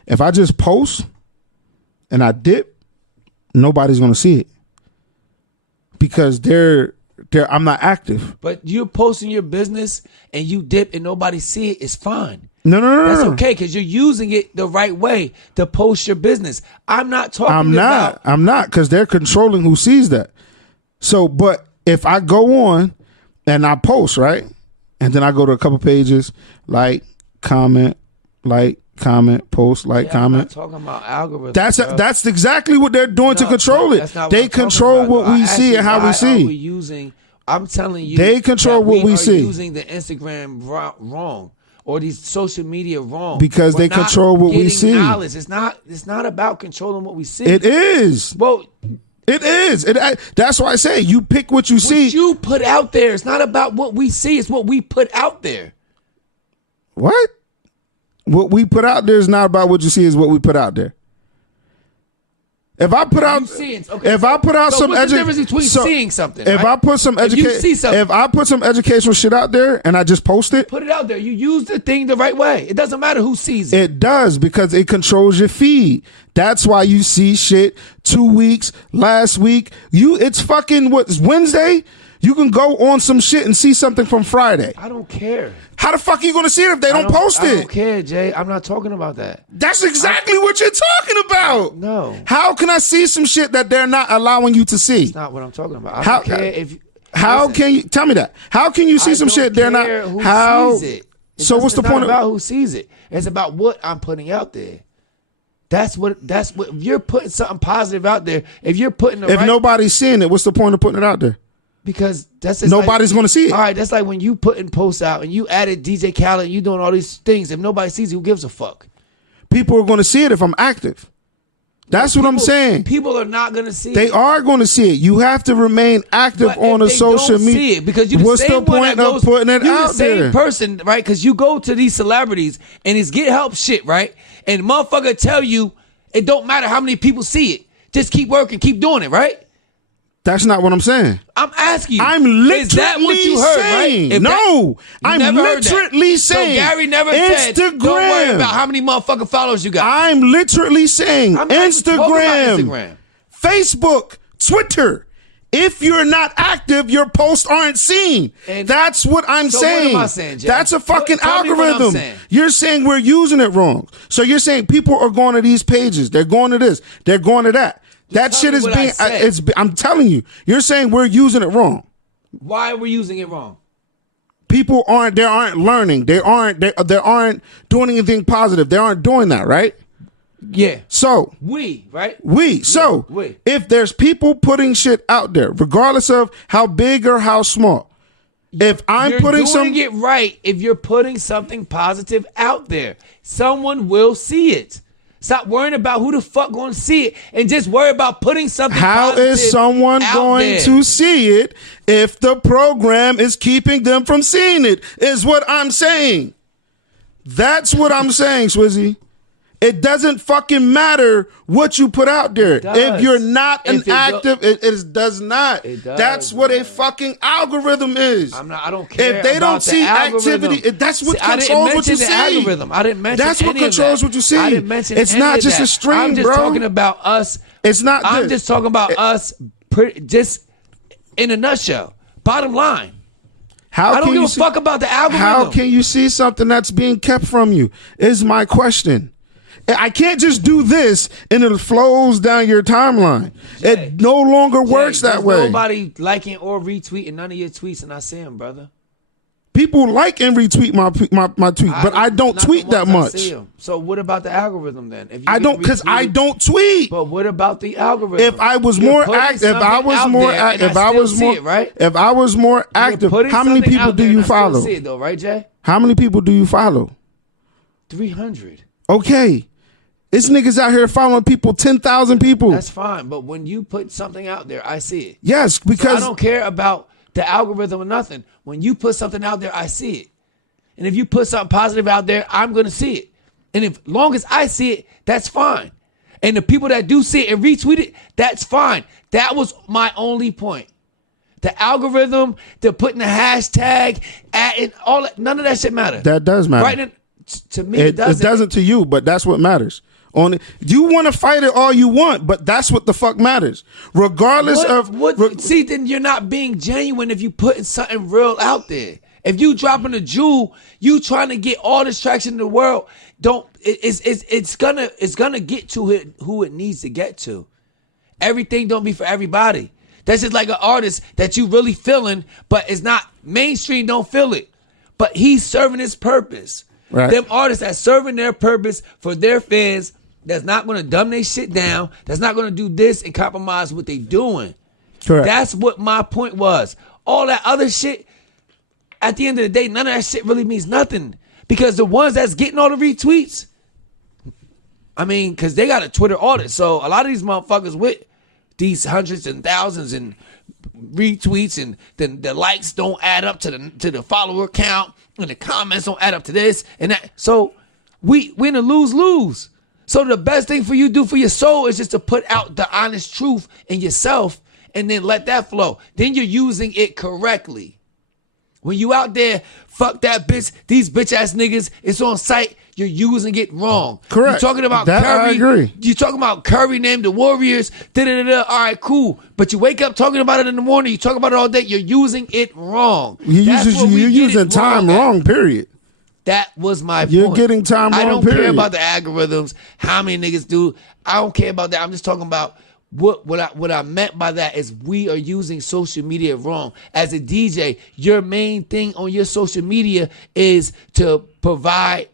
If I just post and I dip, nobody's gonna see it because I'm not active. But you're posting your business and you dip and nobody see it, it's fine. No. That's okay because you're using it the right way to post your business. I'm not because they're controlling who sees that. So, but if I go on and I post, right, and then I go to a couple pages, comment, post, comment. I'm not talking about algorithms. That's exactly what they're doing to control it. They control what we see and how we see. I'm telling you, they control what we see. Using the Instagram wrong or these social media wrong because they control what we see. Knowledge. It's not about controlling what we see. It is. Well, it is. That's why I say you pick what you see. What you put out there. It's not about what we see. It's what we put out there. What? What we put out there is not about what you see. Is what we put out there. If I put out, if I put out some, what's the difference between seeing something? If I put some if I put some educational shit out there and I just post it, put it out there. You use the thing the right way. It doesn't matter who sees it. It does, because it controls your feed. That's why you see shit 2 weeks, last week. It's fucking what's Wednesday. You can go on some shit and see something from Friday. I don't care. How the fuck are you going to see it if they don't post it? I don't care, Jay. I'm not talking about that. That's exactly what you're talking about. No. How can I see some shit that they're not allowing you to see? That's not what I'm talking about. I don't care if... How can you... Tell me that. How can you see some shit they're not... Who sees it. So what's the point? It's not about who sees it. It's about what I'm putting out there. That's what if you're putting something positive out there, if you're putting if nobody's seeing it, what's the point of putting it out there? Because that's nobody's going to see it. All right, that's like when you putting posts out and you added DJ Khaled and you doing all these things. If nobody sees it, who gives a fuck? People are going to see it if I'm active. That's what I'm saying. People are not going to see it. They are going to see it. You have to remain active on the social media. See it because what's the point of putting it out there? You're the same person, right? Because you go to these celebrities and it's get help shit, right? And motherfucker tell you it don't matter how many people see it. Just keep working, keep doing it, right? That's not what I'm saying. I'm asking you. I'm literally is that what you heard, saying. Right? No, I'm literally saying. So Gary never said, don't worry about how many motherfucking followers you got. I'm literally saying Instagram, Facebook, Twitter. If you're not active, your posts aren't seen. And that's what I'm saying. What am I saying, Jay? That's a fucking algorithm. You're saying we're using it wrong. So you're saying people are going to these pages. They're going to this. They're going to that. That shit is being, I'm telling you, you're saying we're using it wrong. Why are we using it wrong? People aren't learning. They aren't doing anything positive. They aren't doing that, right? Yeah. So. Right? So, if there's people putting shit out there, regardless of how big or how small, if I'm putting something. You're doing it right if you're putting something positive out there. Someone will see it. Stop worrying about who the fuck going to see it and just worry about putting something positive. How is someone going to see it if the program is keeping them from seeing it, is what I'm saying. That's what I'm saying, Swizzy. It doesn't fucking matter what you put out there. If you're not it does not. It does, that's what a fucking algorithm is. I don't care. If they don't see activity, that's what controls what you see. Algorithm. I didn't mention that's what controls what you see. I didn't mention it's not just a stream, I'm just talking about us. It's not. I'm just talking about us. Just in a nutshell. Bottom line. I don't give a fuck about the algorithm. How can you see something that's being kept from you? Is my question. I can't just do this and it flows down your timeline. Jay, it no longer works that way. Nobody liking or retweeting none of your tweets, and I see them, brother. People like and retweet my tweet, but I don't tweet that much. So what about the algorithm then? If I don't, because I don't tweet. But what about the algorithm? If I was more active, if I was more active, how many people do you follow? See it though, right, Jay? How many people do you follow? 300. Okay. It's niggas out here following people, 10,000 people. That's fine, but when you put something out there, I see it. Yes, because I don't care about the algorithm or nothing. When you put something out there, I see it. And if you put something positive out there, I'm going to see it. And if long as I see it, that's fine. And the people that do see it and retweet it, that's fine. That was my only point. The algorithm, the putting the hashtag, and all that, none of that shit matter. That does matter. Right? And to me, it doesn't. It doesn't to you, but that's what matters. You want to fight it all you want, but that's what the fuck matters. Regardless see, then you're not being genuine if you putting something real out there. If you dropping a jewel, you trying to get all this traction in the world. It's gonna get to who it needs to get to. Everything don't be for everybody. That's just like an artist that you really feeling, but it's not mainstream. Don't feel it, but he's serving his purpose. Right. Them artists that's serving their purpose for their fans. That's not going to dumb their shit down. That's not going to do this and compromise what they doing. Correct. That's what my point was. All that other shit, at the end of the day, none of that shit really means nothing. Because the ones that's getting all the retweets, I mean, because they got a Twitter audit. So a lot of these motherfuckers with these hundreds and thousands and retweets and the likes don't add up to the follower count and the comments don't add up to this and that. So we in a lose-lose. So the best thing for you to do for your soul is just to put out the honest truth in yourself and then let that flow. Then you're using it correctly. When you out there, fuck that bitch, these bitch ass niggas, it's on site, you're using it wrong. Correct. You're talking about that Curry. I agree. You're talking about Curry named the Warriors. Da-da-da-da. All right, cool. But you wake up talking about it in the morning. You talk about it all day. You're using it wrong. You're using time wrong, period. That was my point. You're getting time wrong, I don't period. care about the algorithms, how many niggas do. I don't care about that. I'm just talking about what I meant by that is we are using social media wrong. As a DJ, your main thing on your social media is to provide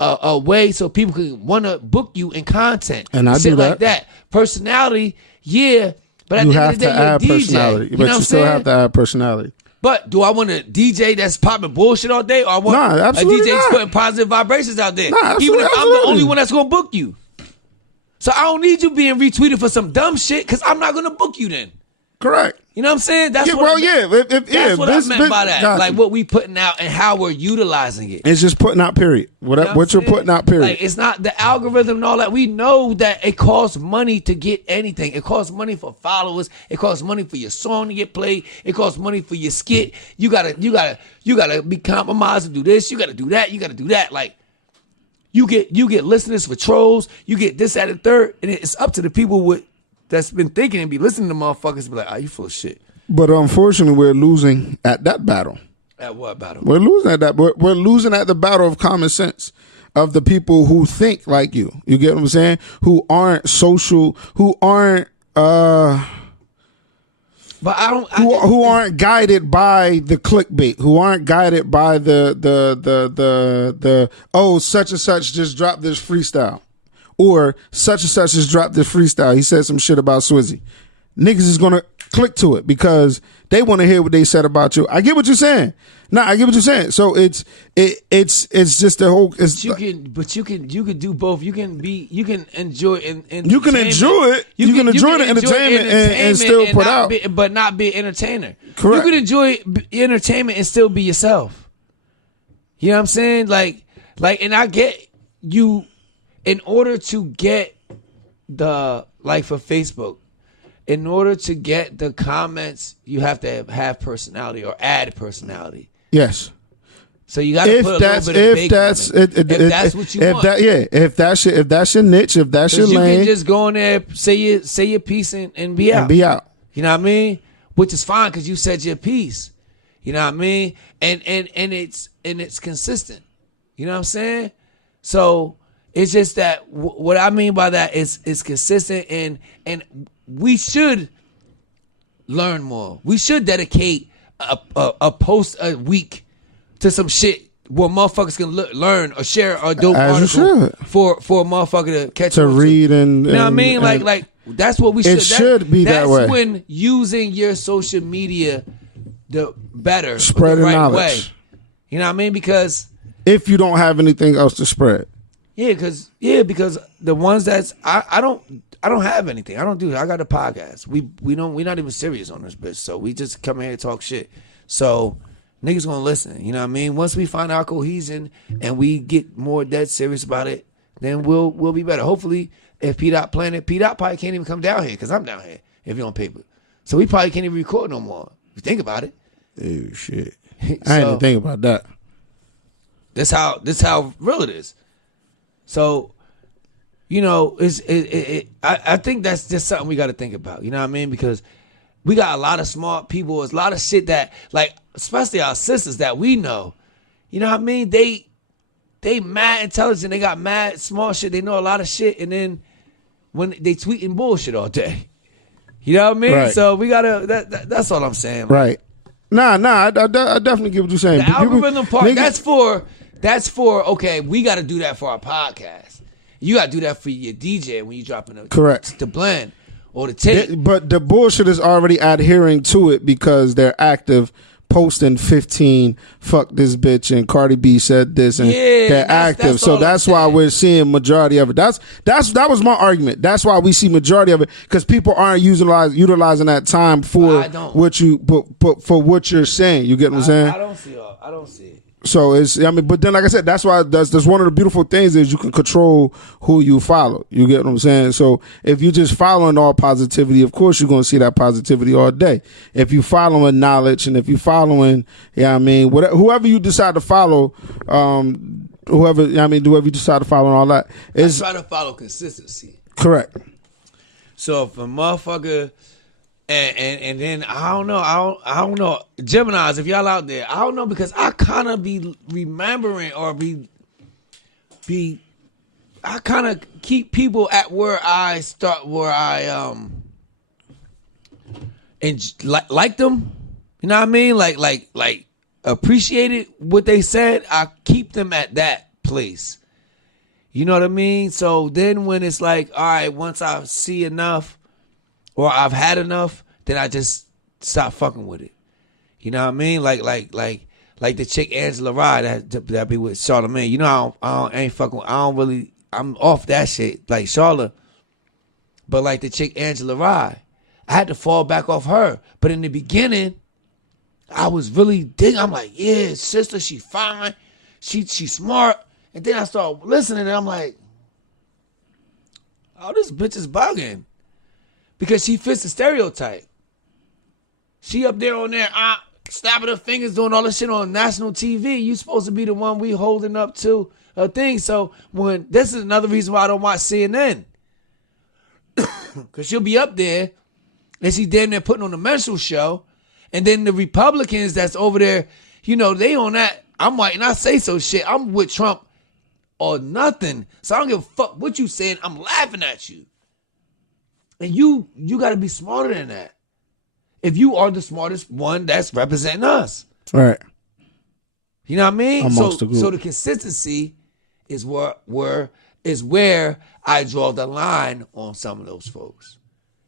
a way so people can want to book you in content. And I shit do that. like that. Personality, yeah. But at You the have end of the to day, you're a add DJ. personality. You But know what you I'm still saying? have to add personality. But do I want a DJ that's popping bullshit all day, or I want a absolutely DJ that's not. putting positive vibrations out there? Nah, Even if I'm the absolutely. only one that's gonna book you. So I don't need you being retweeted for some dumb shit, because I'm not gonna book you then. Correct. You know what I'm saying? That's Yeah, what well, I, yeah. that's what I meant by that. Gotcha. Like what we putting out and how we're utilizing it. It's just putting out, period. What You know you're I'm putting saying? out, period. Like, it's not the algorithm and all that. We know that it costs money to get anything. It costs money for followers. It costs money for your song to get played. It costs money for your skit. You gotta be compromised to do this. You gotta do that. You gotta do that. Like, you get listeners for trolls. You get this, that, and third. And it's up to the people that's been thinking and be listening to motherfuckers be like, you full of shit. But unfortunately, we're losing at that battle. At what battle? We're losing at that. We're losing at the battle of common sense, of the people who think like you. You get what I'm saying? Who aren't social, who aren't But I don't. who aren't guided by the clickbait, who aren't guided by the such and such just dropped this freestyle, or such and such just dropped this freestyle. He said some shit about Swizzy. Niggas is gonna click to it because they want to hear what they said about you. I get what you're saying. Nah, I get what you're saying. So it's just the whole. You can do both. You can enjoy and you can enjoy it. You can enjoy the entertainment and still put out, but not be an entertainer. Correct. You can enjoy entertainment and still be yourself. You know what I'm saying? Like, and I get you. In order to get for Facebook, in order to get the comments, you have to have personality or add personality. Yes. So you got to put a little bit of big on it. If that's what you want. If that's your niche, if that's your lane, you can just go in there, say your piece and be out. And be out. You know what I mean? Which is fine because you said your piece. You know what I mean? And it's consistent. You know what I'm saying? So it's just that what I mean by that is consistent, and we should learn more. We should dedicate a post a week to some shit where motherfuckers can learn or share a dope article for a motherfucker to catch to read and you know what I mean? Like that's what we should. It should be that way. That's when using your social media the better, spreading the right knowledge. way. You know what I mean? Because if you don't have anything else to spread. because the ones that's I don't have anything. I got a podcast. We're not even serious on this bitch. So we just come here and talk shit. So niggas gonna listen. You know what I mean? Once we find our cohesion and we get more dead serious about it, then we'll be better. Hopefully, if P-Dot playing it, P-Dot probably can't even come down here because I'm down here if you on paper. So we probably can't even record no more. If you think about it. Oh shit. I ain't even think about that. This how real it is. So, I think that's just something we got to think about. You know what I mean? Because we got a lot of smart people. There's a lot of shit that, like, especially our sisters that we know. You know what I mean? They mad intelligent. They got mad smart shit. They know a lot of shit. And then when they tweeting bullshit all day. You know what I mean? Right. So we got to, that's all I'm saying. Right. Nah, I definitely get what you're saying. The algorithm part, that's for, okay, we got to do that for our podcast. You got to do that for your DJ when you dropping the blend or the tape. But the bullshit is already adhering to it because they're active posting 15 fuck this bitch and Cardi B said this and they're active. So that's why we're seeing majority of it. That was my argument. That's why we see majority of it because people aren't utilizing that time for what you for what you're saying. You get what I'm saying? I don't see it. So but then like I said, that's why that's one of the beautiful things is you can control who you follow. You get what I'm saying? So if you're just following all positivity, of course you're gonna see that positivity all day. If you following knowledge and if you following, whoever you decide to follow, whoever you decide to follow and all that is I try to follow consistency. Correct. So if a motherfucker and then I don't know, Geminis, if y'all out there, I don't know, because I kind of be remembering or I kind of keep people at where I start, and like them, you know what I mean? Like appreciated what they said. I keep them at that place. You know what I mean? So then when it's like, all right, once I see enough or I've had enough, then I just stop fucking with it. You know what I mean? Like the chick Angela Rye that be with Charlamagne. You know, I'm off that shit like Charlotte. But like the chick Angela Rye, I had to fall back off her. But in the beginning, I was really digging. I'm like, yeah, sister, she fine. She smart. And then I started listening and I'm like, oh, this bitch is bugging. Because she fits the stereotype. She up there on there, snapping her fingers, doing all this shit on national TV. You supposed to be the one we holding up to a thing. So this is another reason why I don't watch CNN. Because she'll be up there and she damn near putting on a menstrual show. And then the Republicans that's over there, you know, they on that. I'm like, and I say so shit. I'm with Trump or nothing. So I don't give a fuck what you saying. I'm laughing at you. And you got to be smarter than that. If you are the smartest one that's representing us. Right. You know what I mean? Amongst the group. So the consistency is where I draw the line on some of those folks.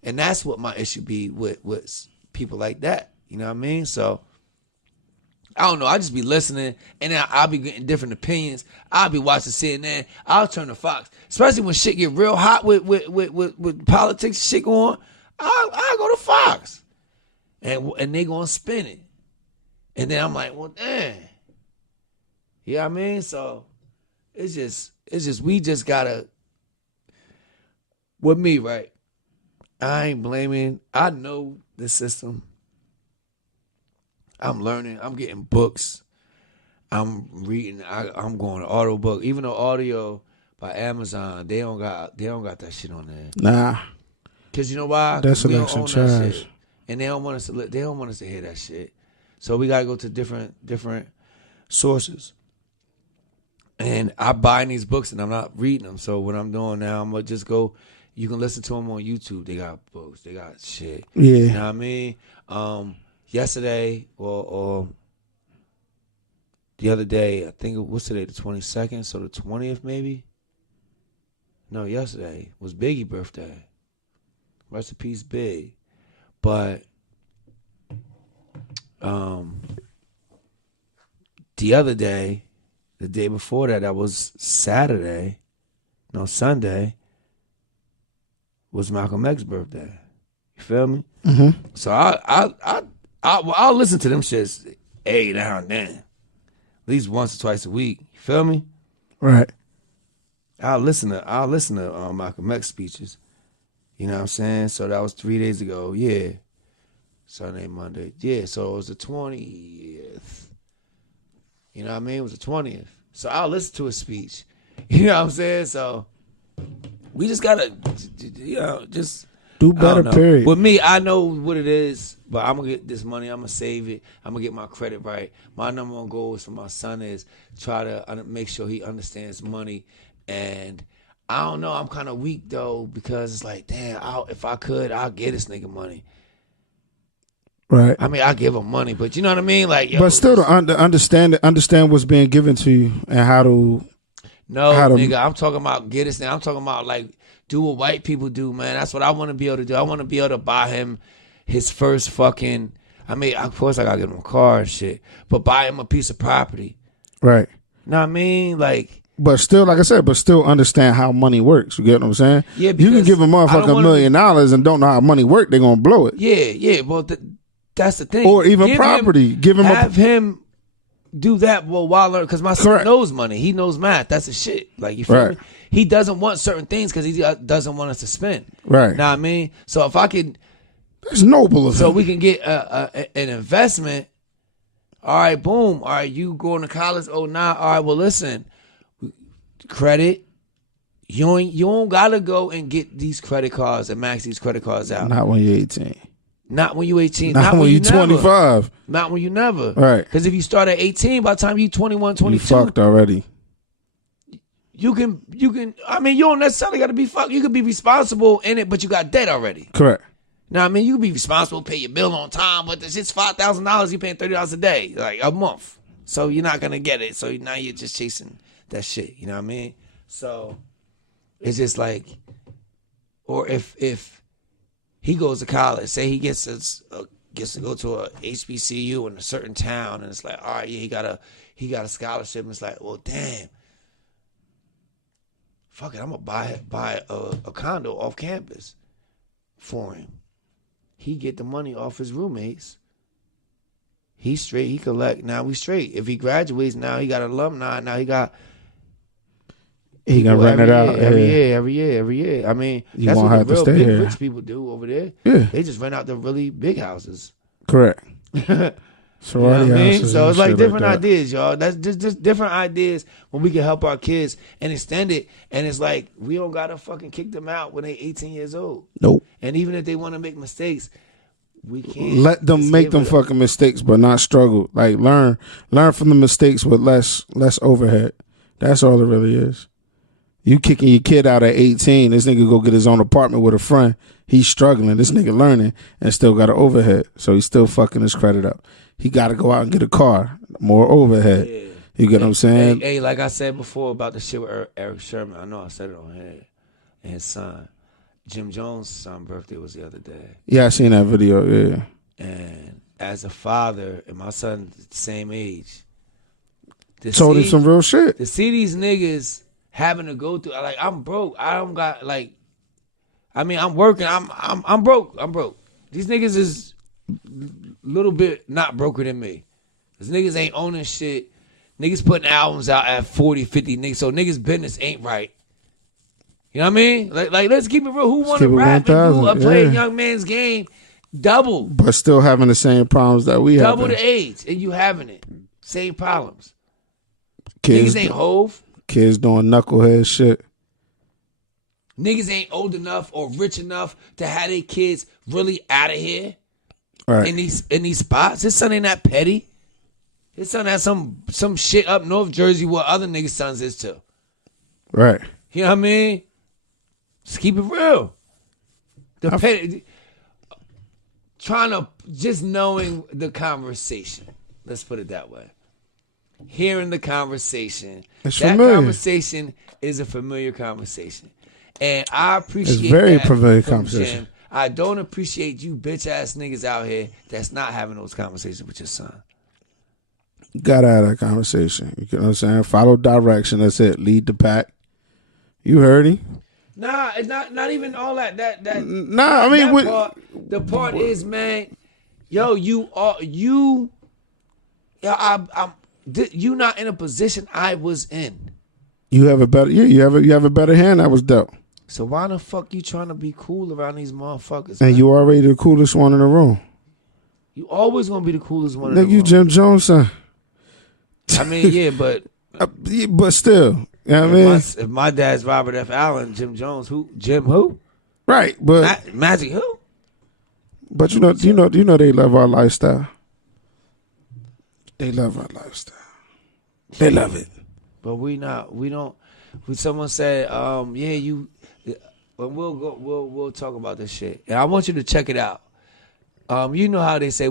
And that's what my issue be with people like that. You know what I mean? So I don't know. I just be listening, and then I'll be getting different opinions. I'll be watching CNN. I'll turn to Fox, especially when shit get real hot with politics shit going. I'll go to Fox, and they gonna spin it, and then I'm like, well, damn. You know what I mean? So it's just we just gotta. With me, right? I ain't blaming. I know the system. I'm learning. I'm getting books. I'm reading. I'm going to audiobook. Even though audio by Amazon, they don't got that shit on there. Nah. Cause you know why? That's we don't own trash. that shit, and they don't want us to. They don't want us to hear that shit. So we gotta go to different sources. And I'm buying these books and I'm not reading them. So what I'm doing now, I'm gonna just go. You can listen to them on YouTube. They got books. They got shit. Yeah. You know what I mean? Yesterday or the other day, I think what's today, the 22nd, so the 20th maybe? No, yesterday was Biggie's birthday. Rest in peace, Big. But the other day, the day before that was Sunday, was Malcolm X's birthday. You feel me? Mm-hmm. So I'll listen to them shits every now and then, at least once or twice a week. You feel me? Right. I'll listen to Malcolm X speeches. You know what I'm saying? So that was 3 days ago. Yeah, Sunday, Monday. Yeah, so it was the 20th. You know what I mean? It was the 20th. So I'll listen to his speech. You know what I'm saying? So we just gotta, just do better. Period. With me, I know what it is, but I'm gonna get this money. I'm gonna save it. I'm gonna get my credit right. My number one goal is for my son is try to make sure he understands money. And I don't know. I'm kind of weak though, because it's like, damn. If I could, I'll get this nigga money. Right. I mean, I give him money, but you know what I mean. Like, but still, to understand what's being given to you and how to. No, nigga, I'm talking about get us now. I'm talking about like do what white people do, man. That's what I want to be able to do. I want to be able to buy him his first fucking. I mean, of course, I gotta get him a car and shit, but buy him a piece of property. Right. You know what I mean? Like. But still, like I said, understand how money works. You get what I'm saying? Yeah. You can give a motherfucker $1 million and don't know how money works, they're gonna blow it. Yeah. Well, that's the thing. Or even property. Have him do that while learning, because my son knows money. He knows math. That's the shit. Like, you feel me? He doesn't want certain things because he doesn't want us to spend. Right. Know what I mean? So if I could, that's noble of him. So we can get an investment. All right, boom. All right, you going to college? Oh, nah. All right, well, listen, credit. You don't gotta go and get these credit cards and max these credit cards out. Not when you're 18. Not when you're 18. Not when you're 25. Not when you never. Right. Because if you start at 18, by the time you 21, 22, you fucked already. You can. I mean, you don't necessarily got to be fucked. You could be responsible in it, but you got debt already. Correct. Now, I mean, you can be responsible, pay your bill on time, but this shit's $5,000. You're paying $30 a day, like a month. So you're not gonna get it. So now you're just chasing that shit. You know what I mean? So it's just like, or if he goes to college, say he gets to go to a HBCU in a certain town, and it's like, all right, yeah, he got a scholarship, and it's like, well, damn. Fuck it, I'm gonna buy a condo off campus for him. He get the money off his roommates. He's straight. He collect. Now we straight. If he graduates, now he got an alumni. Now he got. He gonna rent it out every year. I mean, you that's won't what have the to real stay big here. rich people do over there. Yeah, they just rent out the really big houses. Correct. You know what I mean? So it's like different ideas, y'all. That's just different ideas when we can help our kids and extend it. And it's like, we don't gotta fucking kick them out when they 18 years old. Nope. And even if they want to make mistakes, we can't let them make them fucking mistakes, but not struggle. Like learn from the mistakes with less overhead. That's all it really is. You kicking your kid out at 18, this nigga go get his own apartment with a friend. He's struggling. This nigga learning and still got an overhead. So he's still fucking his credit up. He got to go out and get a car, more overhead. Yeah. You get what I'm saying? Hey, like I said before about the shit with Eric Sherman, I know I said it on here, and his son. Jim Jones' son's birthday was the other day. Yeah, I seen that video, yeah. And as a father, and my son the same age, told him some real shit. To see these niggas having to go through, like, I'm broke. I don't got, like, I mean, I'm working. I'm broke. I'm broke. These niggas is little bit not broker than me. Cause niggas ain't owning shit. Niggas putting albums out at 40, 50 niggas. So niggas business ain't right. You know what I mean? Like let's keep it real. Who want to rap and play a young man's game double? But still having the same problems that we have. Double the age and you having it. Same problems. Kids niggas ain't Hove. Kids doing knucklehead shit. Niggas ain't old enough or rich enough to have their kids really out of here. Right. In these spots. His son ain't that petty. His son has some shit up North Jersey where other niggas' sons is too. Right. You know what I mean? Just keep it real. Trying to, just knowing the conversation. Let's put it that way. Hearing the conversation. It's that familiar. Conversation is a familiar conversation. And I appreciate it's very that familiar from conversation. Jim. I don't appreciate you bitch ass niggas out here that's not having those conversations with your son. Gotta have that conversation. You know what I'm saying? Follow direction. That's it. Lead the pack. You heard him. Nah, it's not even all that. Nah, I mean, the part is, man, yo, you not in a position I was in. You have a better, you have a better hand that was dealt. So why the fuck you trying to be cool around these motherfuckers? And man? you already the coolest one in the room. You always gonna be the coolest one in the room. Nigga, you Jim Jones, son. I mean, yeah, but but still, you know what I mean? If my dad's Robert F. Allen, Jim Jones, who? Jim who? Right, but Magic who? But you know they love our lifestyle. They love our lifestyle. They love it. But we don't. Someone said, yeah, you. But we'll talk about this shit, and I want you to check it out. You know how they say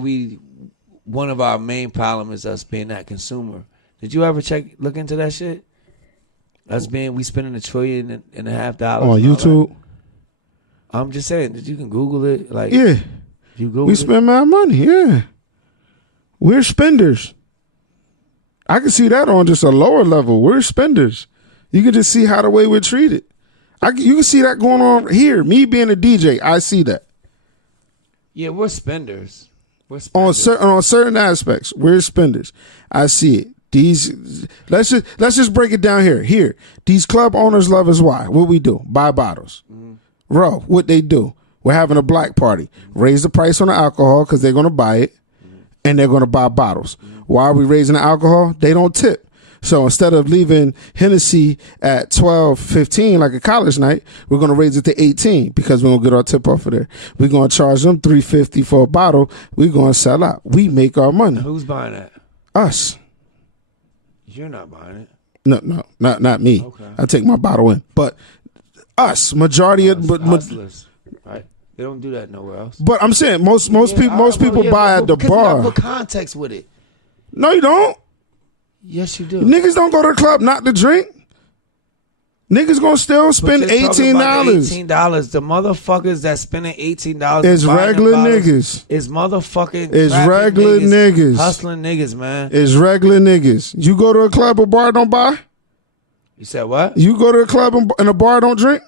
one of our main problem is us being that consumer. Did you ever look into that shit? We spending $1.5 trillion on YouTube. I'm just saying that you can Google it. Like, yeah, we spend our money. Yeah, we're spenders. I can see that on just a lower level. We're spenders. You can just see how the way we're treated. You can see that going on here. Me being a DJ, I see that. Yeah, we're spenders. On certain aspects, we're spenders. I see it. Let's just break it down here. Here, these club owners love us. Why? What we do? Buy bottles. Bro, what they do? We're having a black party. Raise the price on the alcohol because they're going to buy it, and they're going to buy bottles. Why are we raising the alcohol? They don't tip. So instead of leaving Hennessy at $12.15 like a college night, we're going to raise it to $18 because we're going to get our tip off of there. We're going to charge them $3.50 for a bottle. We're going to sell out. We make our money. Who's buying that? Us. You're not buying it. No, not me. Okay. I take my bottle in, but us, majority of hustlers, right? They don't do that nowhere else. But I'm saying most people buy at the bar. You put context with it. No, you don't. Yes, you do. Niggas don't go to the club not to drink. Niggas gonna still spend $18. $18. The motherfuckers that spending $18 is regular niggas. Is motherfucking. Is regular niggas. Hustling niggas, man. Is regular niggas. You go to a club or bar, don't buy. You said what? You go to a club and a bar, don't drink.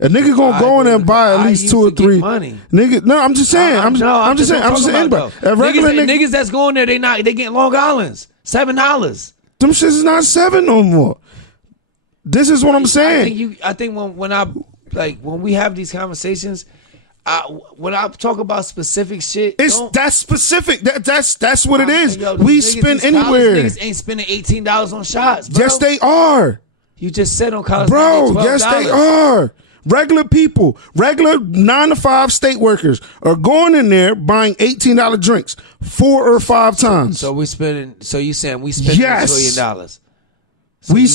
A nigga gonna go in there and buy at least 2 or 3 money. Nigga, no, I'm just saying. I'm just saying. Anybody. Niggas that's going there, they getting Long Island's $7. Them shits is not $7 no more. This is what I'm saying. I think when we have these conversations, when I talk about specific shit, that's specific. That's what it is. We spend anywhere. Niggas ain't spending $18 on shots, bro. Yes, they are. You just said on college, bro. Yes, they are. Regular people, regular 9-to-5 state workers are going in there buying $18 drinks 4 or 5 times. So we spending. So you saying we spending $1 trillion? So we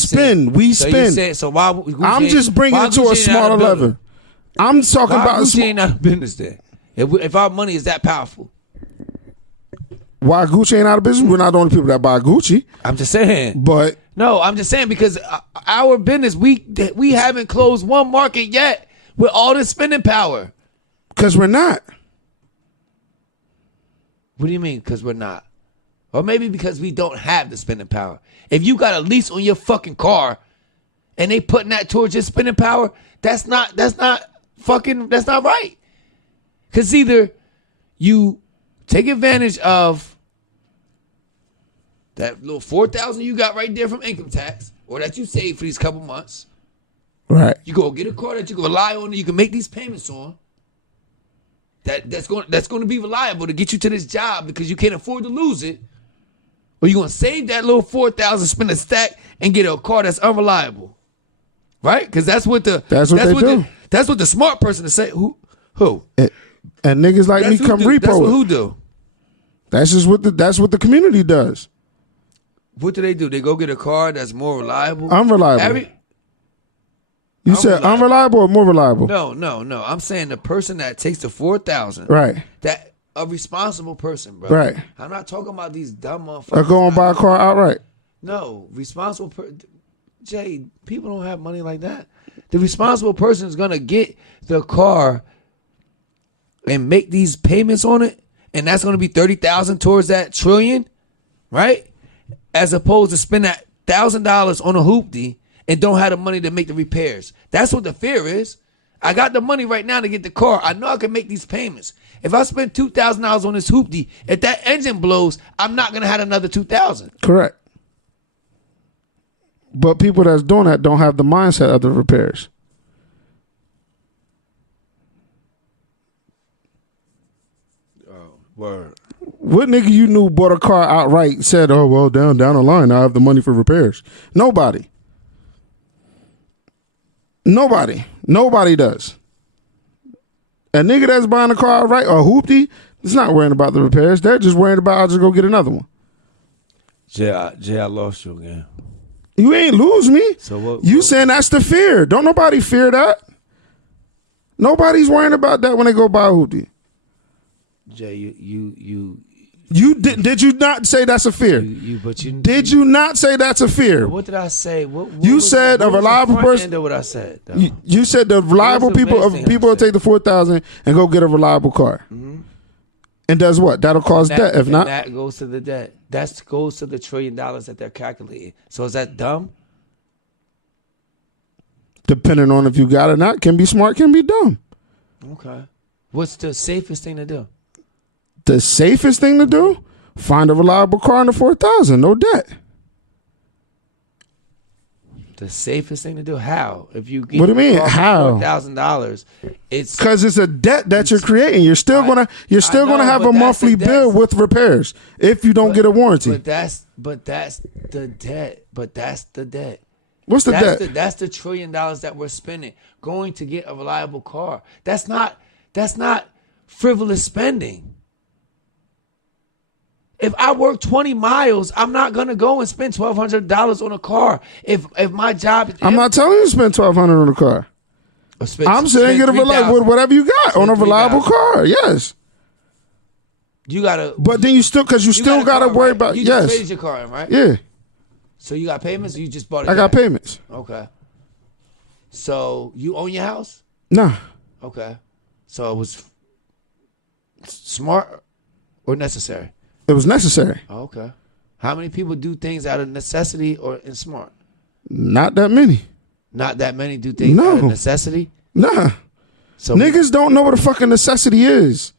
spend. So why? I'm just bringing it to a smaller level. I'm talking about Gucci ain't out of business then. If our money is that powerful, why Gucci ain't out of business? We're not the only people that buy Gucci. I'm just saying. But no, I'm just saying because our business, we haven't closed one market yet with all this spending power. Because we're not. What do you mean? Because we're not? Or maybe because we don't have the spending power. If you got a lease on your fucking car, and they putting that towards your spending power, that's not right. Because either you take advantage of that little $4,000 you got right there from income tax, or that you saved for these couple months. Right. You go get a car that you can rely on, and you can make these payments on. That's going to be reliable to get you to this job because you can't afford to lose it. Or you going to save that little $4,000, spend a stack, and get a car that's unreliable, right? Because that's what they do. That's what the smart person to say. Who? And niggas like me come repo. That's what who do. That's just what the community does. What do? They go get a car that's more reliable? Unreliable. You said unreliable or more reliable? No. I'm saying the person that takes the $4,000. Right. That a responsible person, bro. Right. I'm not talking about these dumb motherfuckers. Or go and buy a car outright. No, responsible Jay, people don't have money like that. The responsible person is gonna get the car and make these payments on it, and that's gonna be $30,000 towards that trillion, right? As opposed to spend that $1,000 on a hoopty and don't have the money to make the repairs. That's what the fear is. I got the money right now to get the car. I know I can make these payments. If I spend $2,000 on this hoopty, if that engine blows, I'm not gonna have another $2,000. Correct. But people that's doing that don't have the mindset of the repairs. Oh, word. What nigga you knew bought a car outright said, oh, well, down the line, I have the money for repairs? Nobody. Nobody does. A nigga that's buying a car outright or hoopty is not worrying about the repairs. They're just worrying about, I'll just go get another one. Jay, I lost you again. You ain't lose me. So what? You saying that's the fear. Don't nobody fear that. Nobody's worrying about that when they go buy a hoopty. Jay, you did you not say that's a fear? Did you not say that's a fear? What did I say? You said a reliable person. What I said. You said the reliable people will take the $4,000 and go get a reliable car. Mm-hmm. And does what? That'll cause debt. If not, that goes to the debt. That goes to the $1 trillion that they're calculating. So is that dumb? Depending on if you got it or not, can be smart, can be dumb. Okay. What's the safest thing to do? The safest thing to do? Find a reliable car under $4,000, no debt. The safest thing to do. How? If you get what do you mean? How? $4,000, it's because it's a debt that you're creating. You're still gonna have a monthly bill with repairs if you don't get a warranty. But that's the debt. But that's the debt. What's the debt? That's the $1 trillion that we're spending going to get a reliable car. That's not frivolous spending. If I work 20 miles, I'm not gonna go and spend $1,200 on a car. If my job, I'm not telling you to spend $1,200 on a car. I'm saying get a reliable whatever you got on a reliable car. Yes. You gotta. But then you still gotta worry about. You yes. just traded your car in, right? Yeah. So you got payments, or you just bought it? I got payments. Okay. So you own your house? Nah. Okay. So it was smart or necessary? It was necessary. Okay. How many people do things out of necessity or in smart? Not that many. Not that many do things out of necessity? Nah. So niggas don't know what a fucking necessity is.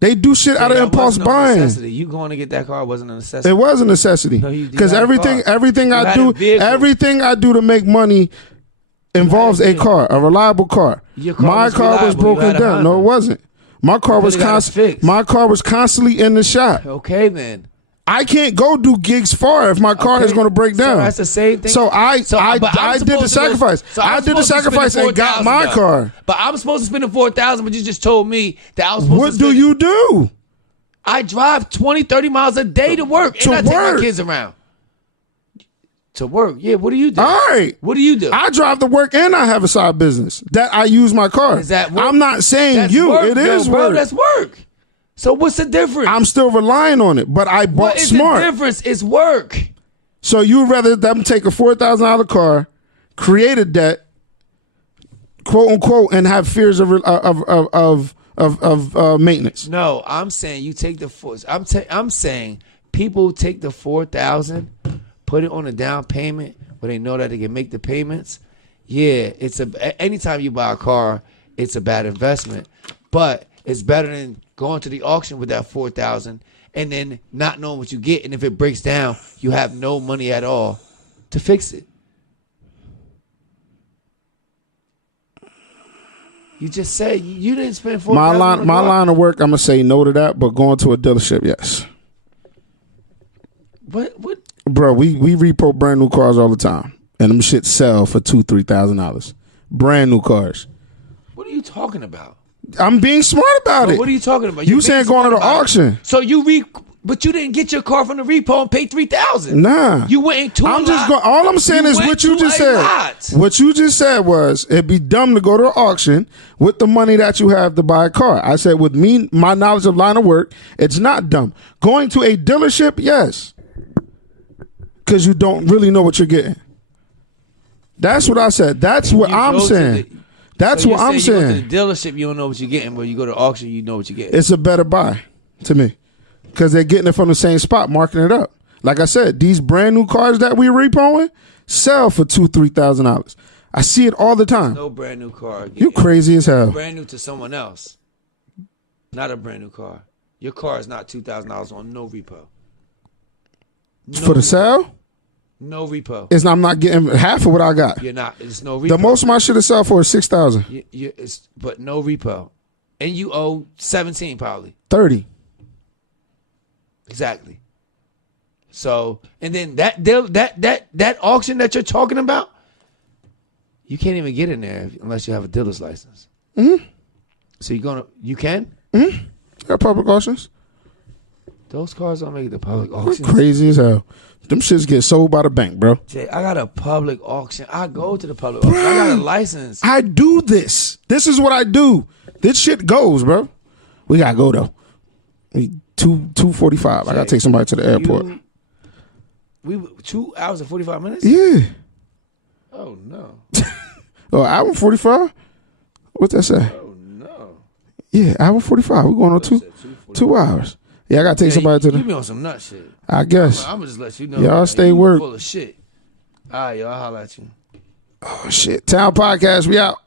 They do shit out of impulse buying. Necessity. You going to get that car wasn't a necessity. It was a necessity. Because everything I do to make money involves a car, a reliable car. My car was broken down. No, it wasn't. My car was constantly in the shop. Okay, then. I can't go do gigs far if my car is going to break down. So that's the same thing. So I did the sacrifice. I did the sacrifice and got my car. But I'm supposed to spend the $4,000, but you just told me that I was supposed to spend. What do you do? I drive 20, 30 miles a day to work. And I take my kids around. To work. Yeah, what do you do? All right. What do you do? I drive to work and I have a side business that I use my car. Is that work? I'm not saying that's you. Work, it is bro, work. That's work. So what's the difference? I'm still relying on it, but I bought smart. What is the difference? It's work. So you would rather them take a $4,000 car, create a debt, quote unquote, and have fears of maintenance? No, I'm saying you take the I'm saying people take the $4,000, put it on a down payment where they know that they can make the payments. Yeah, anytime you buy a car, it's a bad investment, but it's better than going to the auction with that $4,000 and then not knowing what you get, and if it breaks down, you have no money at all to fix it. You just said you didn't spend $4,000. My line of work, I'm gonna say no to that, but going to a dealership, yes. What? Bro, we repo brand new cars all the time, and them shit sell for $2,000-$3,000. Brand new cars. What are you talking about? I'm being smart about it. What are you talking about? You saying going to the auction? So but you didn't get your car from the repo and pay $3,000. Nah, you went to. All I'm saying is what you just said. What you just said was it'd be dumb to go to the auction with the money that you have to buy a car. I said with my knowledge of line of work, it's not dumb. Going to a dealership, yes, because you don't really know what you're getting. That's what I said. That's what I'm saying. That's what I'm saying. You go to the dealership, you don't know what you're getting. But you go to the auction, you know what you're getting. It's a better buy to me because they're getting it from the same spot, marking it up. Like I said, these brand new cars that we repoing sell for $2,000-$3,000. I see it all the time. No brand new car. You crazy as hell. Brand new to someone else, not a brand new car. Your car is not $2,000 on no repo. For the sale? No repo. I'm not getting half of what I got. You're not. It's no repo. The most of my shit is sell for is $6,000. But no repo, and you owe 17 probably 30. Exactly. So and then that auction that you're talking about, you can't even get in there unless you have a dealer's license. Mm-hmm. So you can? Mm-hmm. Got public auctions. Those cars don't make the public auctions. Crazy as hell. Them shits get sold by the bank, bro. Jay, I got a public auction. I go to the public auction. I got a license. I do this. This is what I do. This shit goes, bro. We gotta go though. 2:45. I gotta take somebody to the airport. We 2 hours and 45 minutes? Yeah. Oh no. Hour 45? What's that say? Oh no. Yeah, hour 45. We're going on 2 hours. Yeah, I gotta take somebody to the. You be on some nut shit. I guess. I'm gonna just let you know. Y'all stay work. Full of shit. All right, y'all. I'll holler at you. Oh shit. Town Podcast. We out.